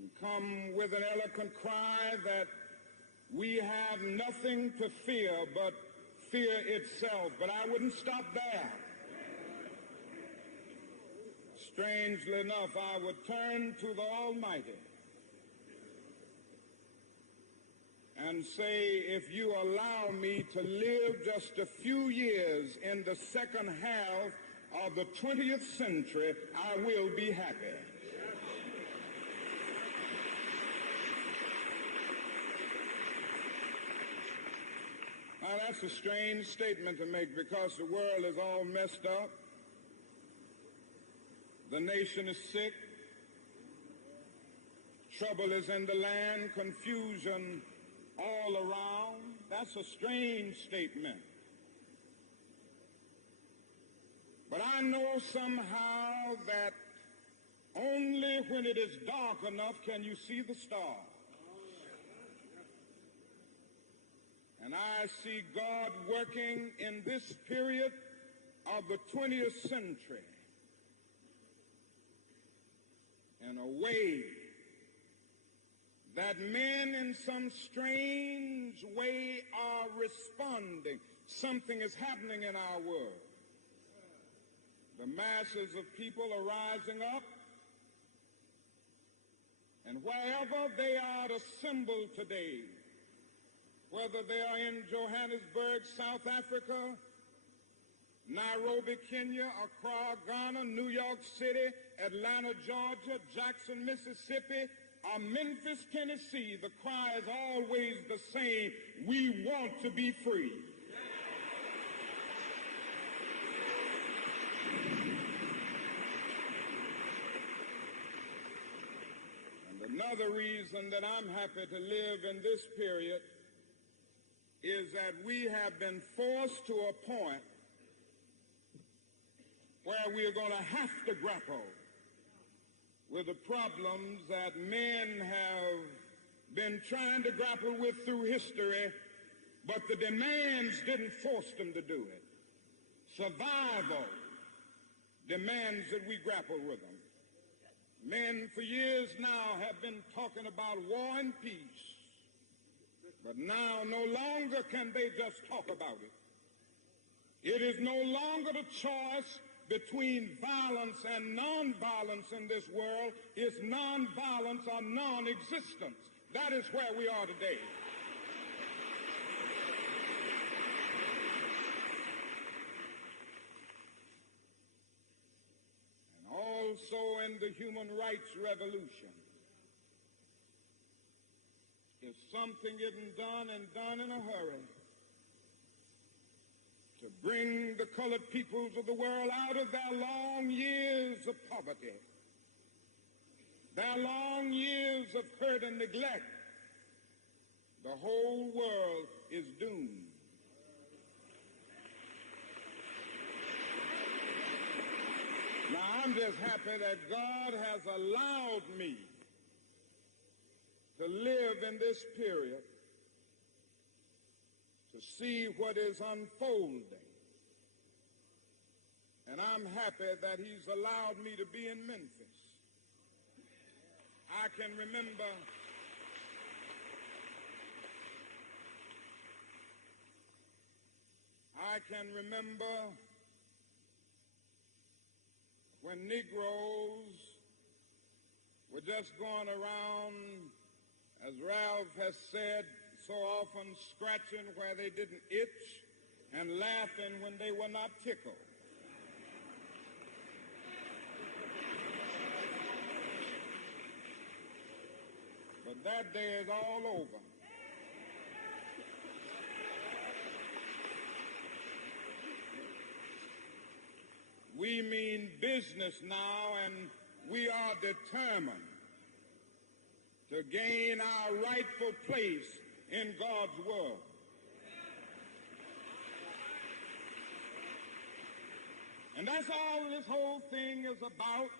and come with an eloquent cry that we have nothing to fear but fear itself, but I wouldn't stop there. Strangely enough, I would turn to the Almighty and say, if you allow me to live just a few years in the second half of the 20th century, I will be happy. Now, that's a strange statement to make because the world is all messed up. The nation is sick. Trouble is in the land, confusion all around. That's a strange statement. But I know somehow that only when it is dark enough can you see the stars. And I see God working in this period of the 20th century in a way that men in some strange way are responding. Something is happening in our world. The masses of people are rising up, and wherever they are assembled today, whether they are in Johannesburg, South Africa, Nairobi, Kenya, Accra, Ghana, New York City, Atlanta, Georgia, Jackson, Mississippi, or Memphis, Tennessee, the cry is always the same: we want to be free. And another reason that I'm happy to live in this period is that we have been forced to a point where we are going to have to grapple with the problems that men have been trying to grapple with through history, but the demands didn't force them to do it. survival demands that we grapple with them. Men for years now have been talking about war and peace, but now no longer can they just talk about it. It is no longer the choice between violence and nonviolence in this world. It's nonviolence or non-existence. That is where we are today. And also in the human rights revolution, if something isn't done and done in a hurry to bring the colored peoples of the world out of their long years of poverty, their long years of hurt and neglect, the whole world is doomed. Now, I'm just happy that God has allowed me to live in this period to see what is unfolding. And I'm happy that he's allowed me to be in Memphis. I can remember when Negroes were just going around, as Ralph has said, so often scratching where they didn't itch and laughing when they were not tickled. But that day is all over. We mean business now, and we are determined to gain our rightful place in God's world. And that's all this whole thing is about.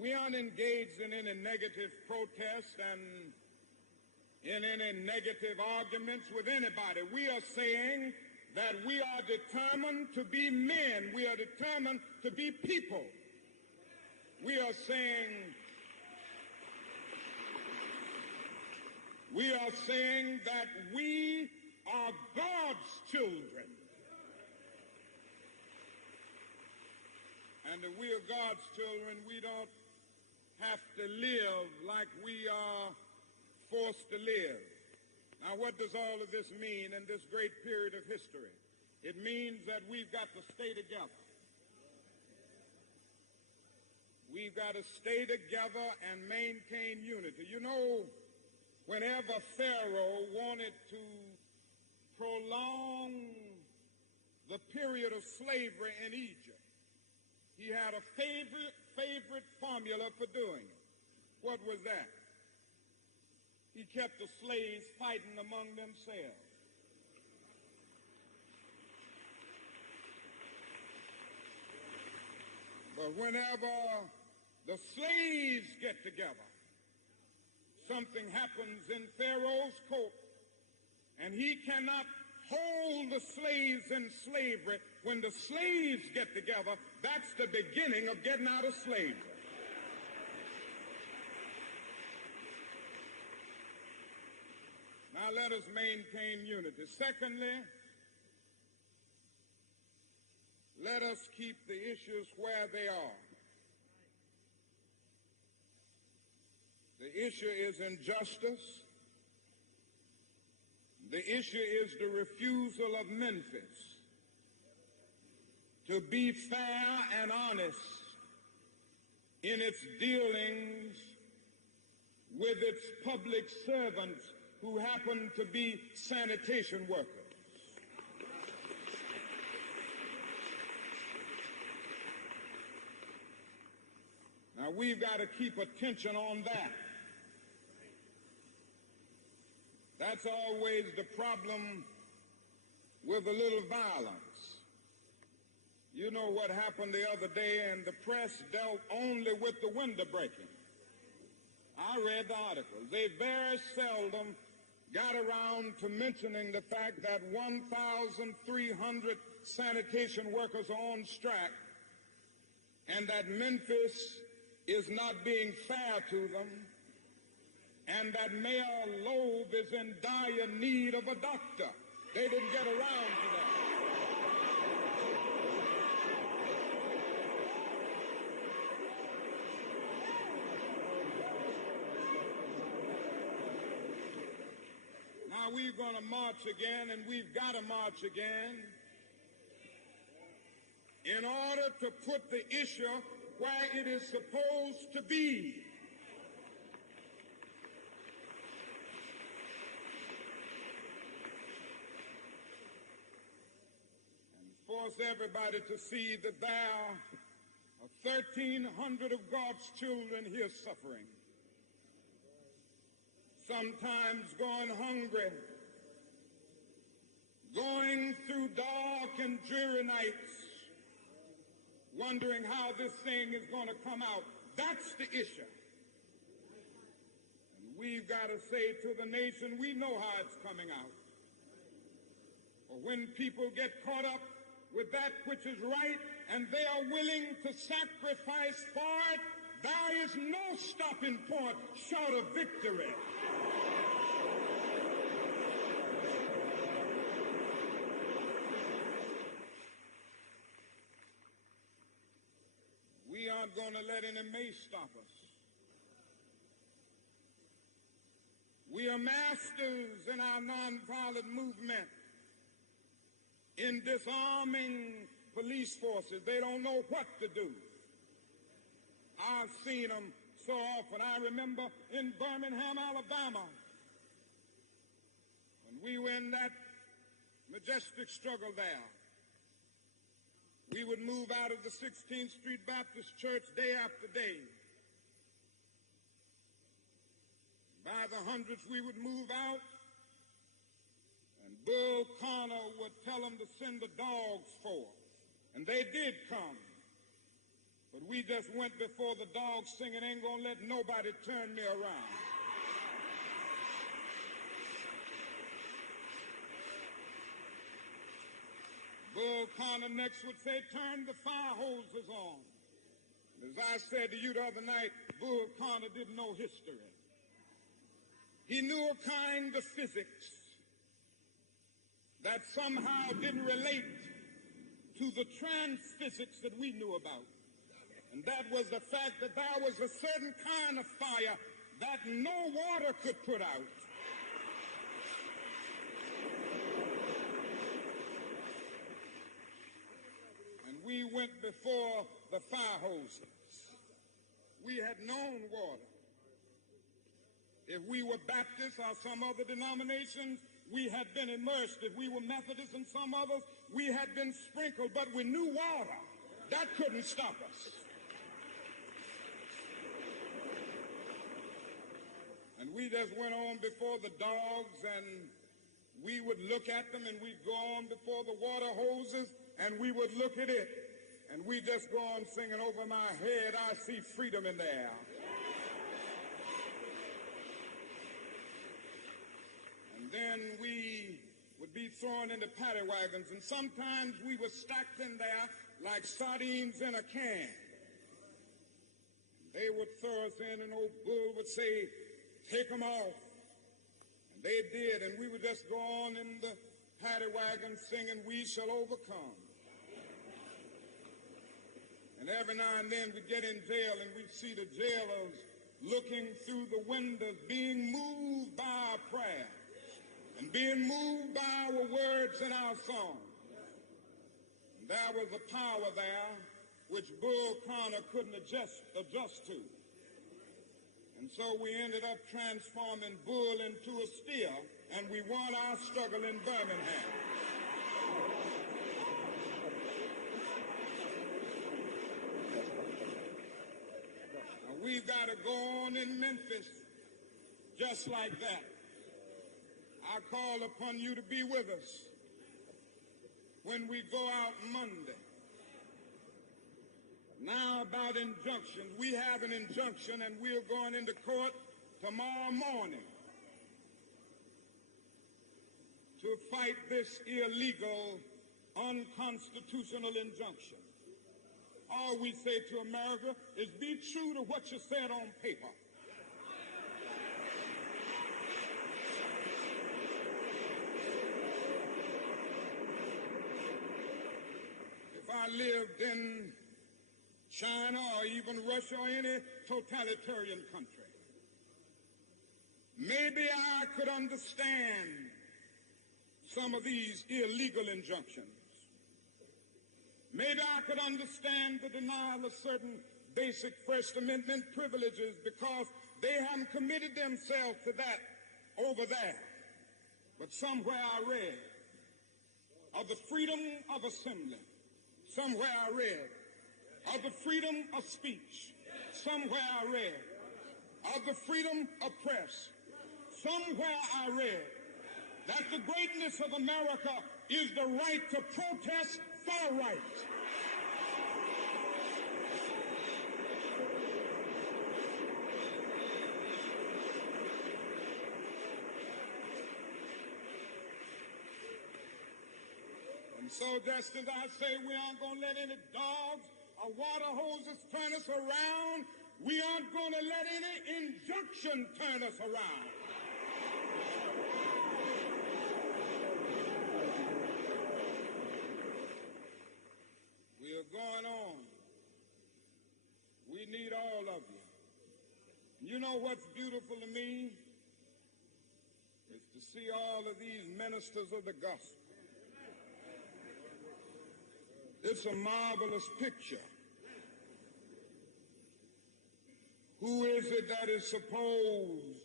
We aren't engaged in any negative protest and in any negative arguments with anybody. We are saying that we are determined to be men. We are determined to be people. We are saying that we are God's children. And if we are God's children, we don't have to live like we are forced to live. Now, what does all of this mean in this great period of history? It means that we've got to stay together. We've got to stay together and maintain unity. You know, whenever Pharaoh wanted to prolong the period of slavery in Egypt, he had a favorite formula for doing it. What was that? He kept the slaves fighting among themselves. But whenever the slaves get together, something happens in Pharaoh's court, and he cannot hold the slaves in slavery. When the slaves get together, that's the beginning of getting out of slavery. Now let us maintain unity. Secondly, let us keep the issues where they are. The issue is injustice. The issue is the refusal of Memphis to be fair and honest in its dealings with its public servants who happen to be sanitation workers. Now, we've got to keep attention on that. That's always the problem with a little violence. You know what happened the other day, and the press dealt only with the window breaking. I read the articles. They very seldom got around to mentioning the fact that 1,300 sanitation workers are on strike and that Memphis is not being fair to them and that Mayor Loeb is in dire need of a doctor. They didn't get around to that. Now we're going to march again, and we've got to march again in order to put the issue where it is supposed to be. And force everybody to see that there are 1,300 of God's children here suffering. Sometimes going hungry, going through dark and dreary nights, wondering how this thing is going to come out. That's the issue. And we've got to say to the nation, we know how it's coming out. But when people get caught up with that which is right and they are willing to sacrifice for it, there is no stopping point short of victory. We aren't going to let any may stop us. We are masters in our nonviolent movement in disarming police forces. They don't know what to do. I've seen them so often. I remember in Birmingham, Alabama, when we were in that majestic struggle there. We would move out of the 16th Street Baptist Church day after day. By the hundreds, we would move out, and Bull Connor would tell them to send the dogs forth. And they did come. But we just went before the dogs singing, ain't gonna let nobody turn me around. Bull Connor next would say, turn the fire hoses on. And as I said to you the other night, Bull Connor didn't know history. He knew a kind of physics that somehow didn't relate to the transphysics that we knew about. And that was the fact that there was a certain kind of fire that no water could put out. We went before the fire hoses. We had known water. If we were Baptists or some other denominations, we had been immersed. If we were Methodists and some others, we had been sprinkled, but we knew water. That couldn't stop us. And we just went on before the dogs, and we would look at them, and we'd go on before the water hoses, and we would look at it, and we just go on singing, over my head I see freedom in the air. And then we would be thrown into paddy wagons, and sometimes we were stacked in there like sardines in a can. They would throw us in, and old Bull would say, take them off. And they did, and we would just go on in the paddy wagon singing, we shall overcome. And every now and then we'd get in jail, and we'd see the jailers looking through the windows, being moved by our prayer and being moved by our words and our songs. And there was a power there which Bull Connor couldn't adjust to. And so we ended up transforming Bull into a steer, and we won our struggle in Birmingham. We've got to go on in Memphis just like that. I call upon you to be with us when we go out Monday. Now about injunctions. We have an injunction, and we're going into court tomorrow morning. to fight this illegal, unconstitutional injunction. All we say to America is be true to what you said on paper. If I lived in China or even Russia or any totalitarian country, maybe I could understand some of these illegal injunctions. Maybe I could understand the denial of certain basic First Amendment privileges because they haven't committed themselves to that over there. But somewhere I read of the freedom of assembly. Somewhere I read of the freedom of speech. Somewhere I read of the freedom of press. Somewhere I read that the greatness of America is the right to protest for rights. And so just as I say we aren't going to let any dogs or water hoses turn us around, we aren't going to let any injunction turn us around. We are going on. We need all of you. You know what's beautiful to me? Is to see all of these ministers of the gospel. It's a marvelous picture. Who is it that is supposed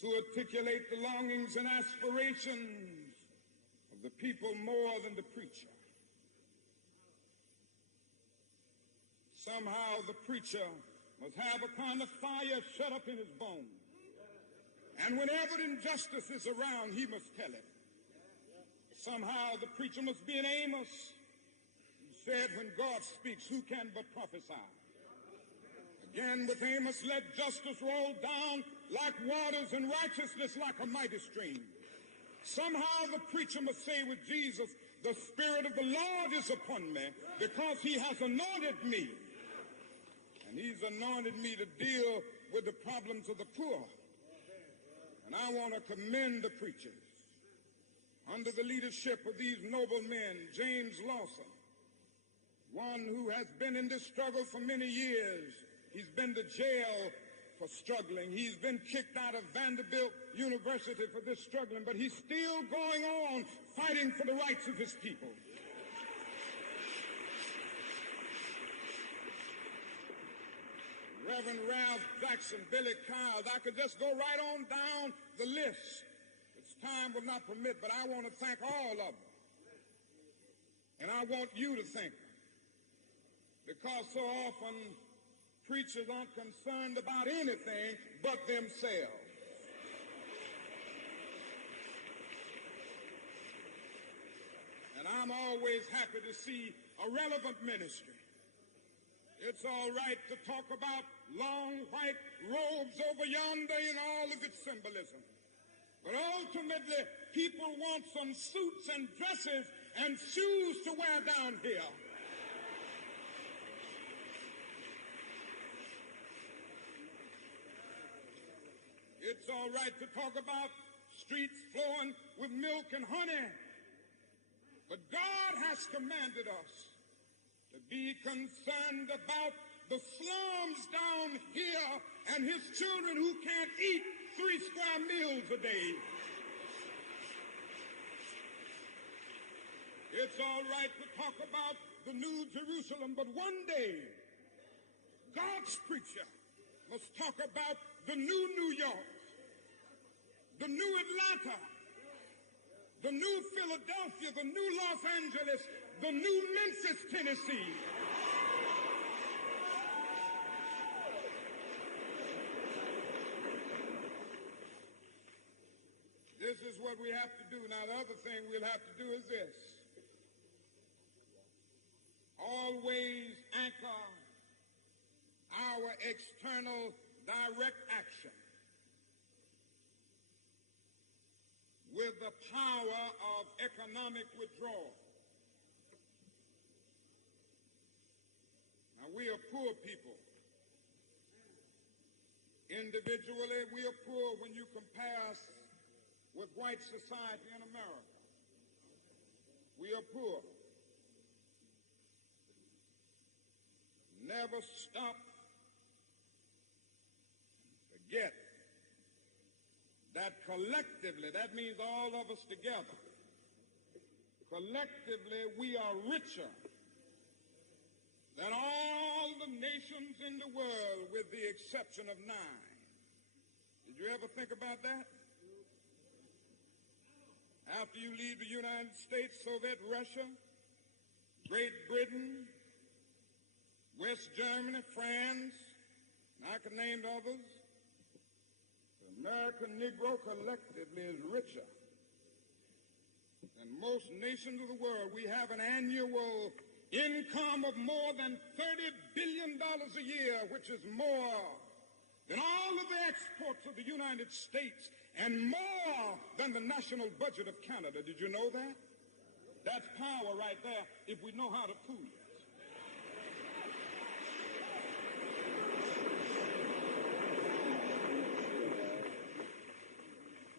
to articulate the longings and aspirations of the people more than the preacher? Somehow the preacher must have a kind of fire shut up in his bones. And whenever injustice is around, he must tell it. Somehow the preacher must be an Amos, who said, when God speaks, who can but prophesy? Again with Amos, let justice roll down like waters and righteousness like a mighty stream. Somehow the preacher must say with Jesus, the Spirit of the Lord is upon me because he has anointed me. And he's anointed me to deal with the problems of the poor. And I want to commend the preachers under the leadership of these noble men, James Lawson, one who has been in this struggle for many years. He's been to jail for struggling. He's been kicked out of Vanderbilt University for this struggling, but he's still going on fighting for the rights of his people. Reverend Ralph Jackson, Billy Kyles, I could just go right on down the list. It's time will not permit, but I want to thank all of them. And I want you to thank them. Because so often preachers aren't concerned about anything but themselves. And I'm always happy to see a relevant ministry. It's all right to talk about long white robes over yonder in all of its symbolism. But ultimately, people want some suits and dresses and shoes to wear down here. It's all right to talk about streets flowing with milk and honey. But God has commanded us to be concerned about the slums down here and his children who can't eat 3 square meals a day. It's all right to talk about the New Jerusalem, but one day, God's preacher must talk about the new New York, the new Atlanta, the new Philadelphia, the new Los Angeles, the new Memphis, Tennessee. This is what we have to do. Now, the other thing we'll have to do is this. Always anchor our external direct action with the power of economic withdrawal. Now, we are poor people. Individually, we are poor when you compare us with white society in America. We are poor. Never stop. Forget that collectively, that means all of us together, collectively we are richer than all the nations in the world with the exception of 9. Did you ever think about that? After you leave the United States, Soviet Russia, Great Britain, West Germany, France, and I can name others, the American Negro collectively is richer than most nations of the world. We have an annual income of more than $30 billion a year, which is more than all of the exports of the United States and more than the national budget of Canada. Did you know that? That's power right there if we know how to pool it.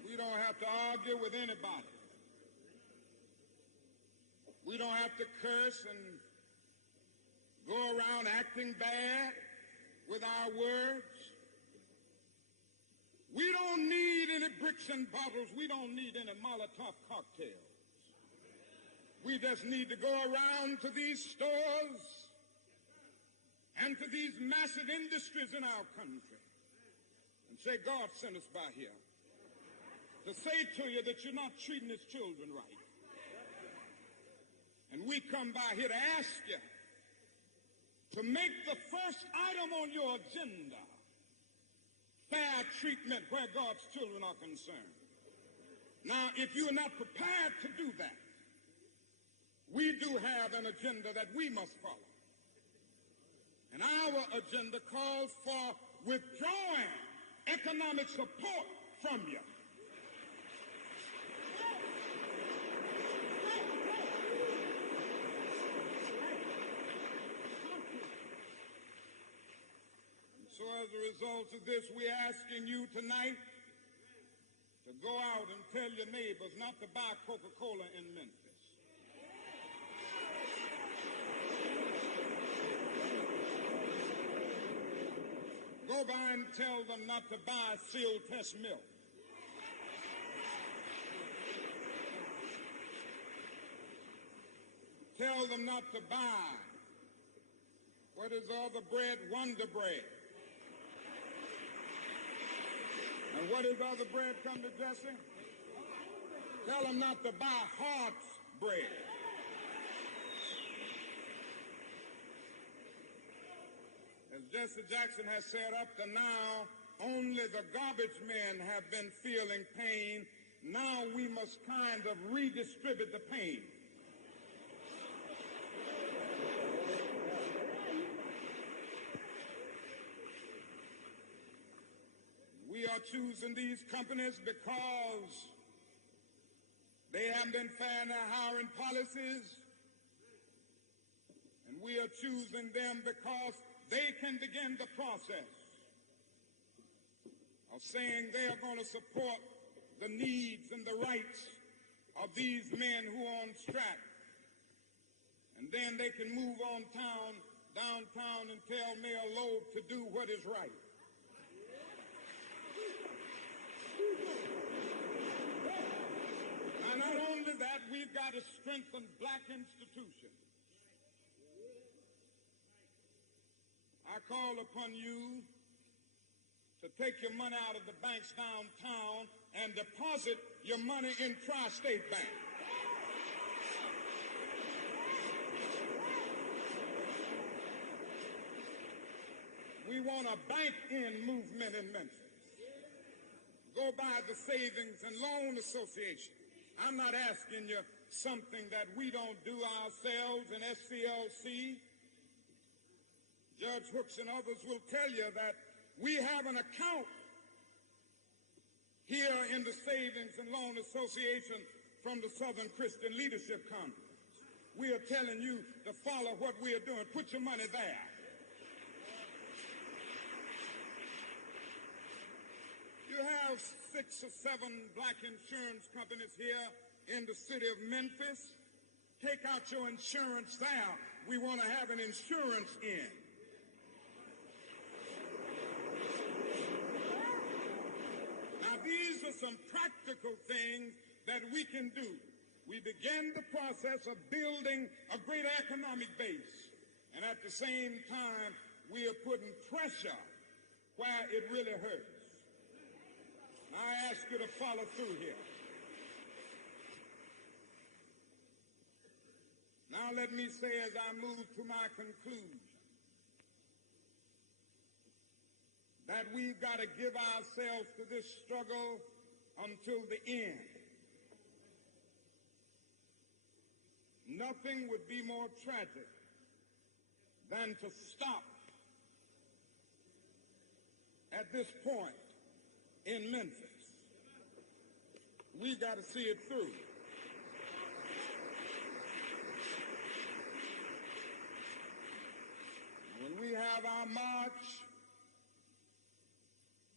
We don't have to argue with anybody. We don't have to curse and go around acting bad with our words. We don't need any bricks and bottles. We don't need any Molotov cocktails. We just need to go around to these stores and to these massive industries in our country and say, God sent us by here to say to you that you're not treating his children right. And we come by here to ask you to make the first item on your agenda fair treatment where God's children are concerned. Now, if you are not prepared to do that, we do have an agenda that we must follow. And our agenda calls for withdrawing economic support from you. So as a result of this, we're asking you tonight to go out and tell your neighbors not to buy Coca-Cola in Memphis. Go by and tell them not to buy Seal Test milk. Tell them not to buy, what is the other bread? Wonder Bread. And what is the other bread, come to Jesse? Tell them not to buy Hart's bread. As Jesse Jackson has said, up to now, only the garbage men have been feeling pain. Now we must kind of redistribute the pain. We are choosing these companies because they have been fair in their hiring policies, and we are choosing them because they can begin the process of saying they are going to support the needs and the rights of these men who are on strike. And then they can move on downtown and tell Mayor Loeb to do what is right. And not only that, we've got to strengthen black institutions. I call upon you to take your money out of the banks downtown and deposit your money in Tri-State Bank. We want a bank-in movement in Memphis. Go by the Savings and Loan Association. I'm not asking you something that we don't do ourselves in SCLC. Judge Hooks and others will tell you that we have an account here in the Savings and Loan Association from the Southern Christian Leadership Conference, we are telling you to follow what we are doing. Put your money there. You have 6 or 7 black insurance companies here in the city of Memphis. Take out your insurance there. We want to have an insurance in. Now, these are some practical things that we can do. We begin the process of building a great economic base, and at the same time, we are putting pressure where it really hurts. Now, I ask you to follow through here. Now, let me say as I move to my conclusion that we've got to give ourselves to this struggle until the end. Nothing would be more tragic than to stop at this point in Memphis. We got to see it through. When we have our march,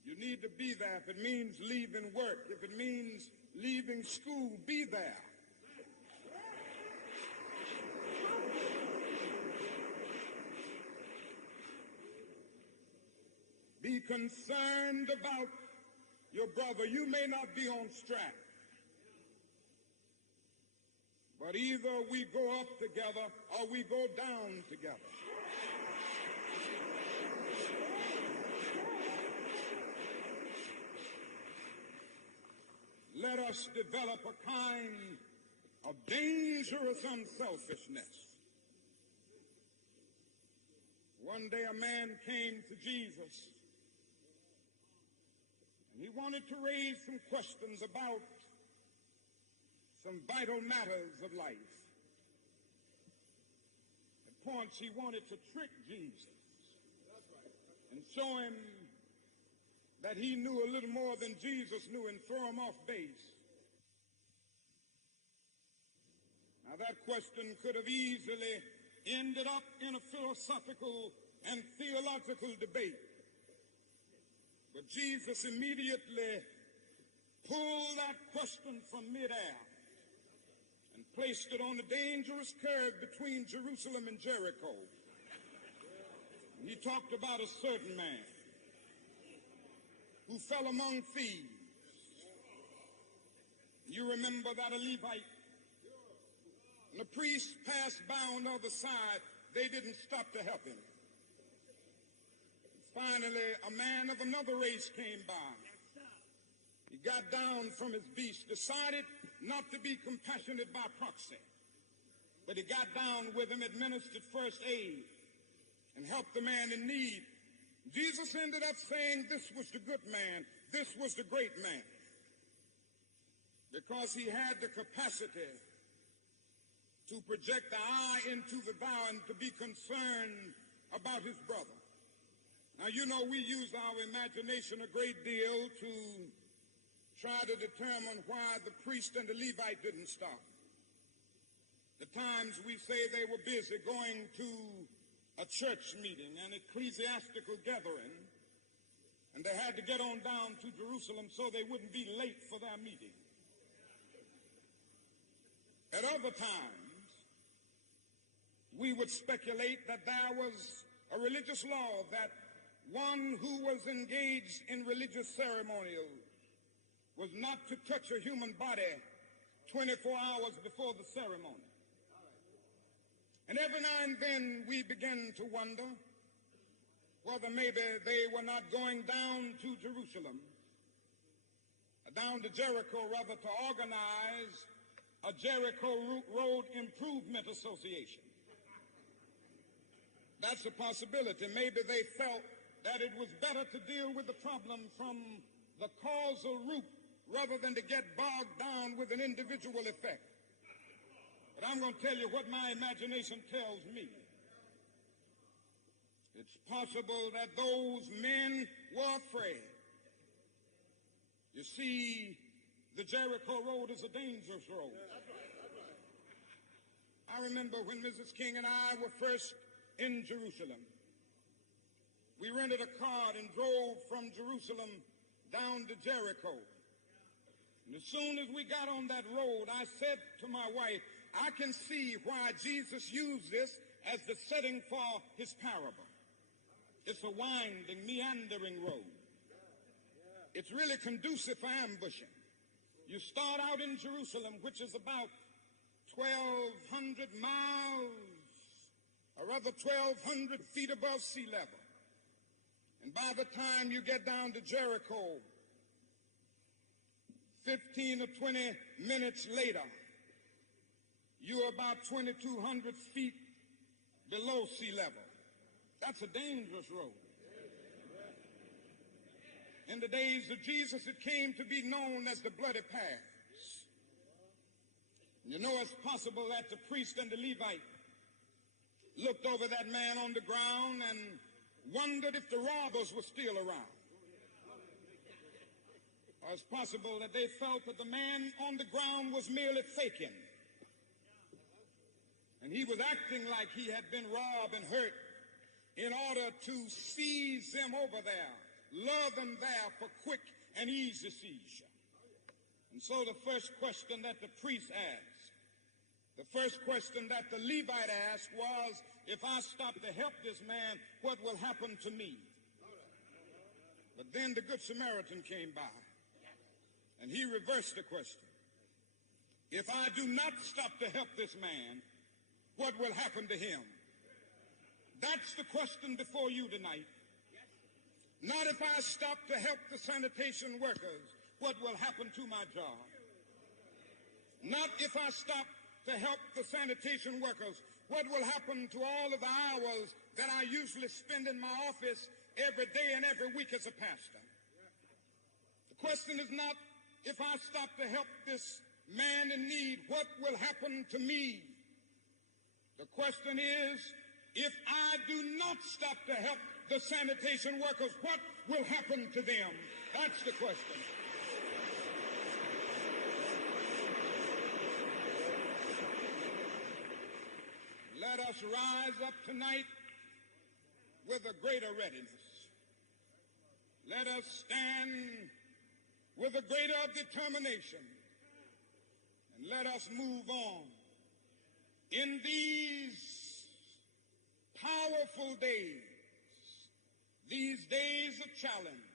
you need to be there. If it means leaving work, if it means leaving school, be there. Be concerned about your brother. You may not be on strike, but either we go up together or we go down together. Let us develop a kind of dangerous unselfishness. One day a man came to Jesus, and he wanted to raise some questions about some vital matters of life. At points he wanted to trick Jesus and show him that he knew a little more than Jesus knew and throw him off base. Now that question could have easily ended up in a philosophical and theological debate. But Jesus immediately pulled that question from midair and placed it on the dangerous curve between Jerusalem and Jericho. And he talked about a certain man who fell among thieves. You remember that a Levite. And the priest passed by on the other side. They didn't stop to help him. Finally, a man of another race came by. He got down from his beast, decided not to be compassionate by proxy. But he got down with him, administered first aid, and helped the man in need. Jesus ended up saying this was the good man, this was the great man, because he had the capacity to project the eye into the thou and to be concerned about his brother. Now, you know, we use our imagination a great deal to try to determine why the priest and the Levite didn't stop. The times we say they were busy going to a church meeting, an ecclesiastical gathering, and they had to get on down to Jerusalem so they wouldn't be late for their meeting. At other times, we would speculate that there was a religious law that one who was engaged in religious ceremonials was not to touch a human body 24 hours before the ceremony. And every now and then we begin to wonder whether maybe they were not going down to Jerusalem, down to Jericho rather, to organize a Jericho Road Improvement Association. That's a possibility. Maybe they felt that it was better to deal with the problem from the causal root rather than to get bogged down with an individual effect. But I'm going to tell you what my imagination tells me. It's possible that those men were afraid You see, the Jericho Road is a dangerous road. I remember when Mrs. King and I were first in Jerusalem. We rented a car and drove from Jerusalem down to Jericho. And as soon as we got on that road, I said to my wife, I can see why Jesus used this as the setting for his parable. It's a winding, meandering road. It's really conducive for ambushing. You start out in Jerusalem, which is about 1,200 miles, or rather 1,200 feet above sea level. And by the time you get down to Jericho, 15 or 20 minutes later, you're about 2,200 feet below sea level. That's a dangerous road. In the days of Jesus, it came to be known as the bloody paths. You know, it's possible that the priest and the Levite looked over that man on the ground and wondered if the robbers were still around. Or it's possible that they felt that the man on the ground was merely faking. And he was acting like he had been robbed and hurt in order to seize them over there, lure them there for quick and easy seizure. And so the first question that the priest asked, the first question that the Levite asked was, if I stop to help this man, what will happen to me? But then the Good Samaritan came by, and he reversed the question. If I do not stop to help this man, what will happen to him? That's the question before you tonight. Not if I stop to help the sanitation workers, what will happen to my job? Not if I stop to help the sanitation workers, what will happen to all of the hours that I usually spend in my office every day and every week as a pastor? The question is not if I stop to help this man in need, what will happen to me? The question is, if I do not stop to help the sanitation workers, what will happen to them? That's the question. Let us rise up tonight with a greater readiness. Let us stand with a greater determination. And let us move on. In these powerful days, these days of challenge,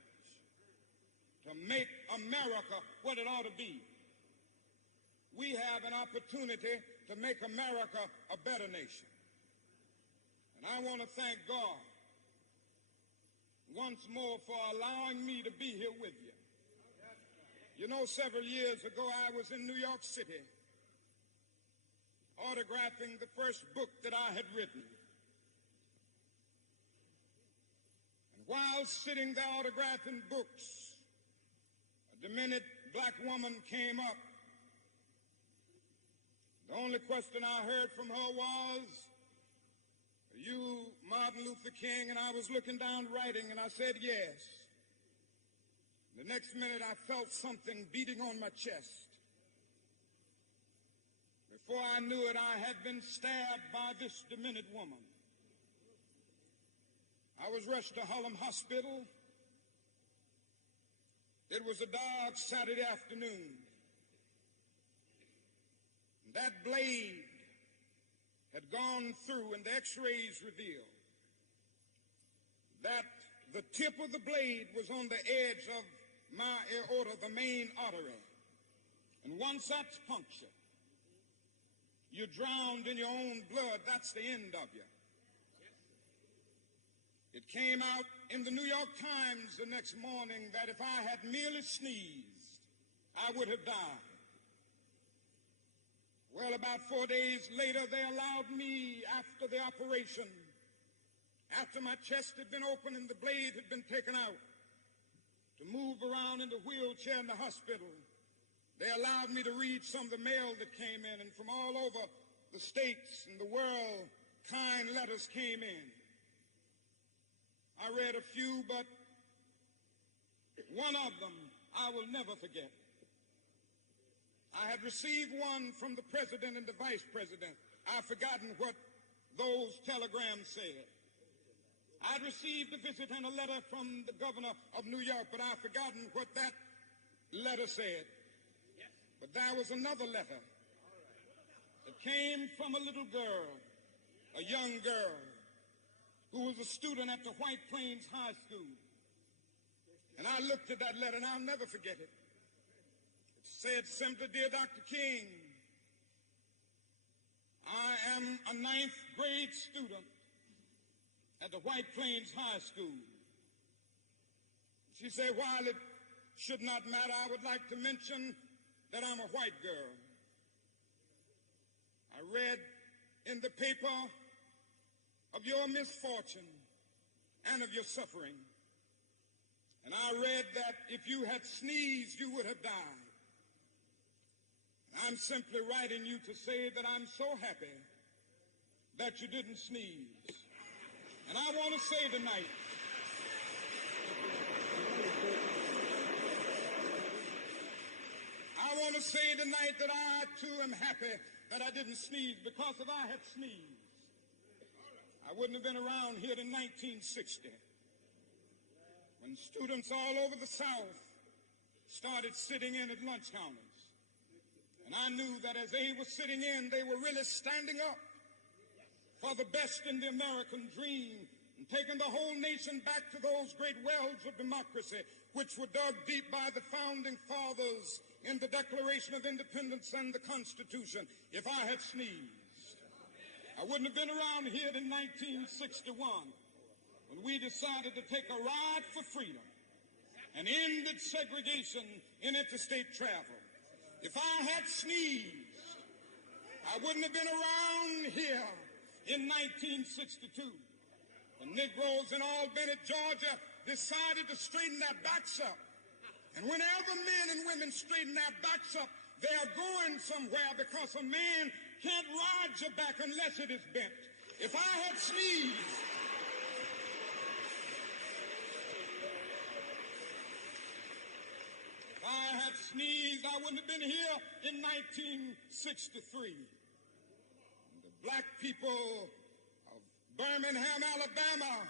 to make America what it ought to be, we have an opportunity to make America a better nation. And I want to thank God once more for allowing me to be here with you. You know, several years ago, I was in New York City autographing the first book that I had written. And while sitting there autographing books, a demented black woman came up. The only question I heard from her was, "Are you Martin Luther King?" And I was looking down writing, and I said, "Yes." The next minute, I felt something beating on my chest. Before I knew it, I had been stabbed by this demented woman. I was rushed to Harlem Hospital. It was a dark Saturday afternoon. That blade had gone through, and the x-rays revealed that the tip of the blade was on the edge of my aorta, the main artery. And once that's punctured, you're drowned in your own blood. That's the end of you. It came out in the New York Times the next morning that if I had merely sneezed, I would have died. Well, about 4 days later, they allowed me, after the operation, after my chest had been opened and the blade had been taken out, to move around in the wheelchair in the hospital. They allowed me to read some of the mail that came in, and from all over the states and the world, kind letters came in. I read a few, but one of them I will never forget. I had received one from the president and the vice president. I've forgotten what those telegrams said. I'd received a visit and a letter from the governor of New York, but I've forgotten what that letter said. But there was another letter that came from a little girl, a young girl, who was a student at the White Plains High School. And I looked at that letter, and I'll never forget it. It said simply, "Dear Dr. King, I am a 9th grade student at the White Plains High School." She said, "While it should not matter, I would like to mention that I'm a white girl. I read in the paper of your misfortune and of your suffering. And I read that if you had sneezed, you would have died. I'm simply writing you to say that I'm so happy that you didn't sneeze. And I want to say tonight, that I too am happy that I didn't sneeze, because if I had sneezed, I wouldn't have been around here in 1960, when students all over the South started sitting in at lunch counters. And I knew that as they were sitting in, they were really standing up for the best in the American dream and taking the whole nation back to those great wells of democracy which were dug deep by the founding fathers in the Declaration of Independence and the Constitution. If I had sneezed, I wouldn't have been around here in 1961 when we decided to take a ride for freedom and ended segregation in interstate travel. If I had sneezed, I wouldn't have been around here in 1962. The Negroes in Albany, Georgia, decided to straighten their backs up. And whenever men and women straighten their backs up, they are going somewhere, because a man can't ride your back unless it is bent. If I had sneezed, I wouldn't have been here in 1963. The black people of Birmingham, Alabama,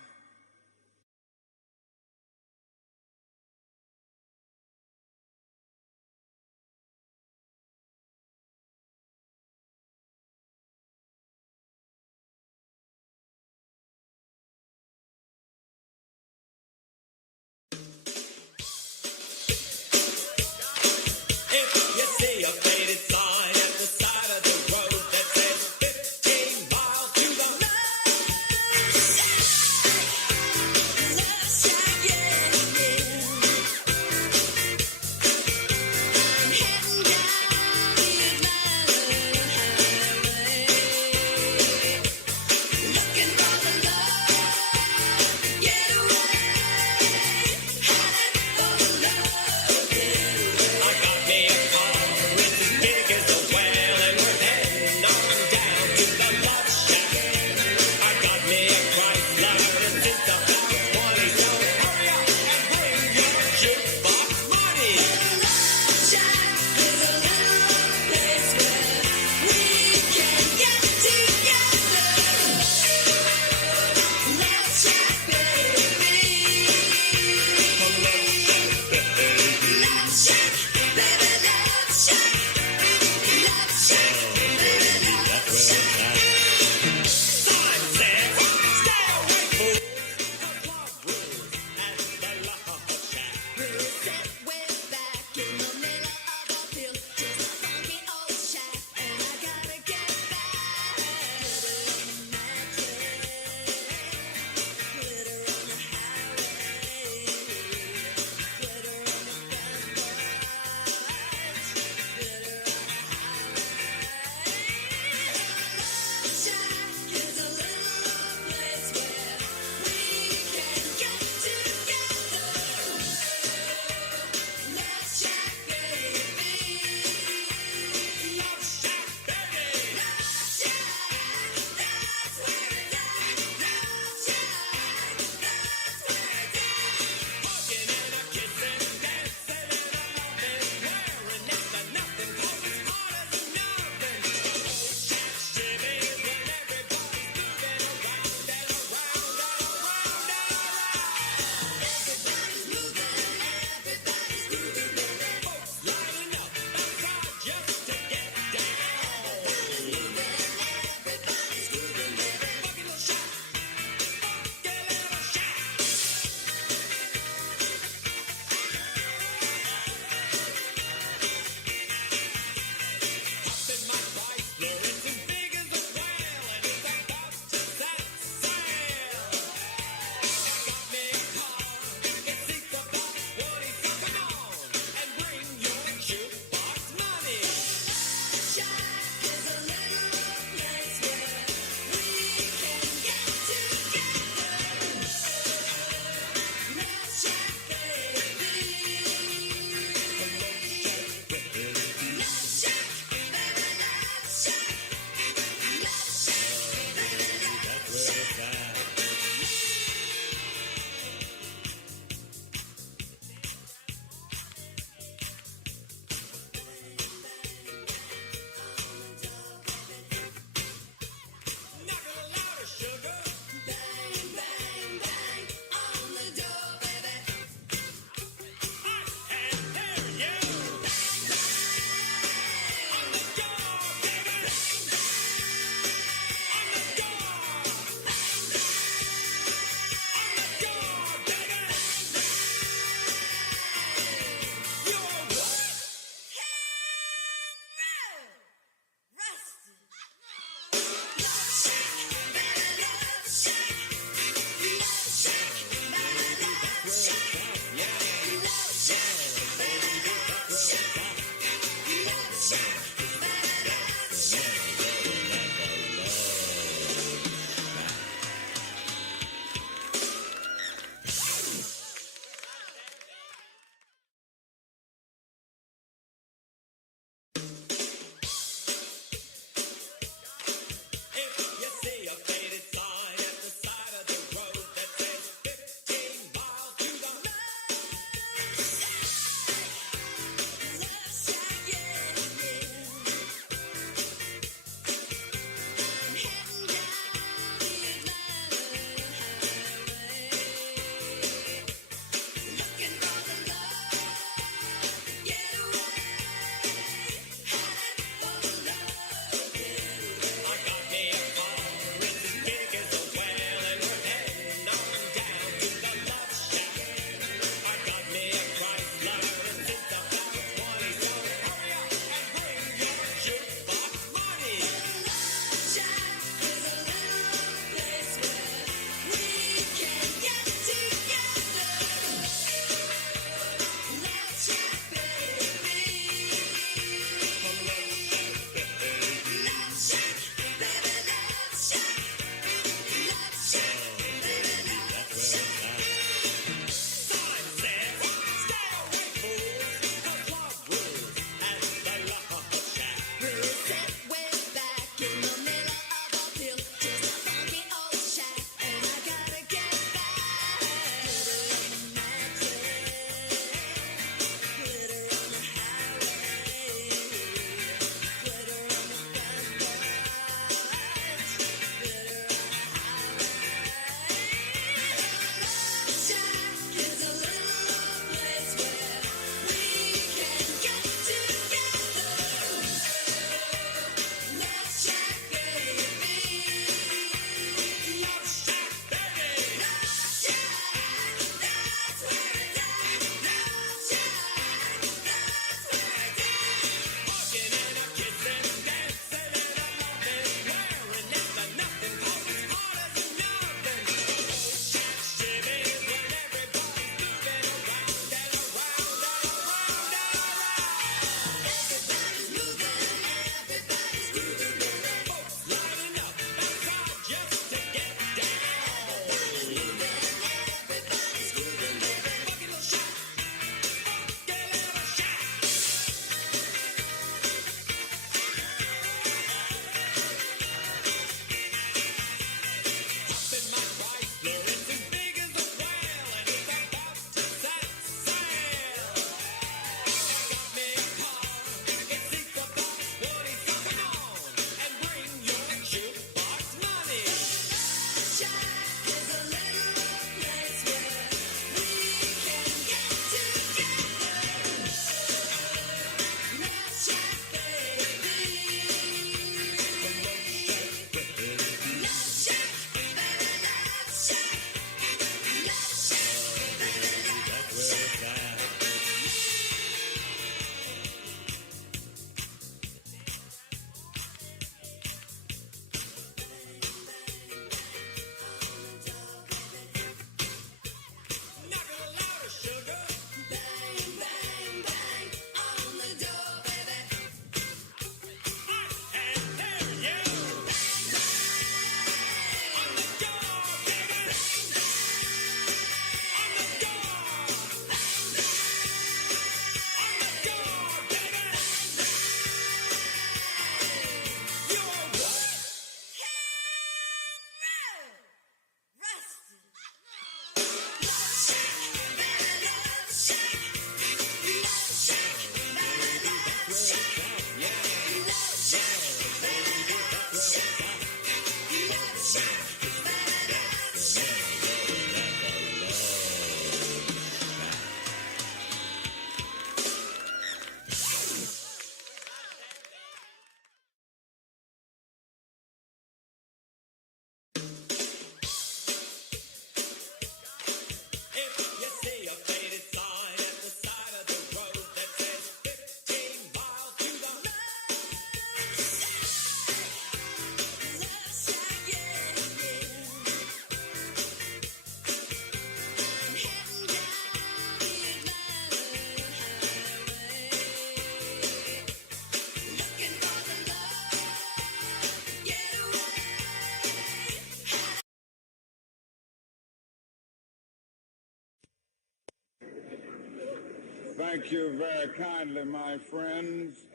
Thank you very kindly, my friends.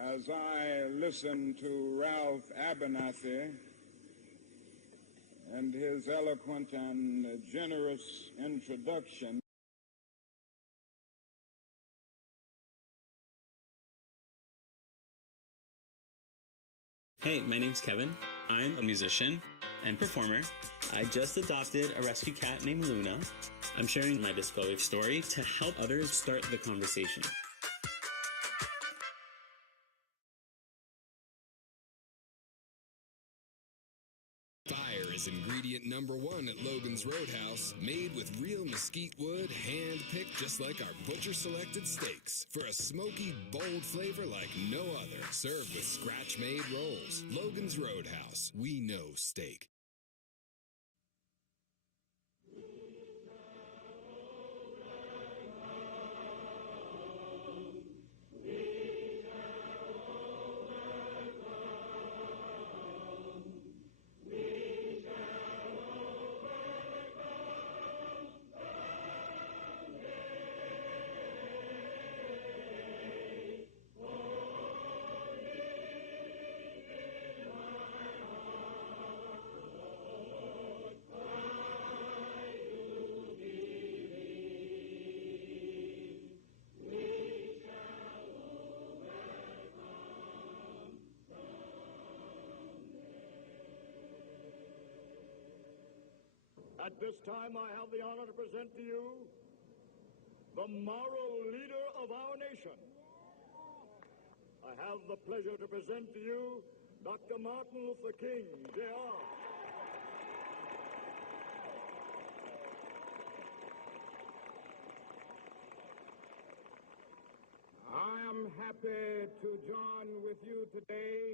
As I listen to Ralph Abernathy and his eloquent and generous introduction, Hey, my name's Kevin. I'm a musician and performer. I just adopted a rescue cat named Luna. I'm sharing my Discovery story to help others start the conversation. Fire is ingredient number one at Logan's Roadhouse. Made with real mesquite wood, hand-picked just like our butcher-selected steaks. For a smoky, bold flavor like no other. Served with scratch-made rolls. Logan's Roadhouse. We know steak. At this time, I have the honor to present to you the moral leader of our nation. I have the pleasure to present to you Dr. Martin Luther King, Jr. I am happy to join with you today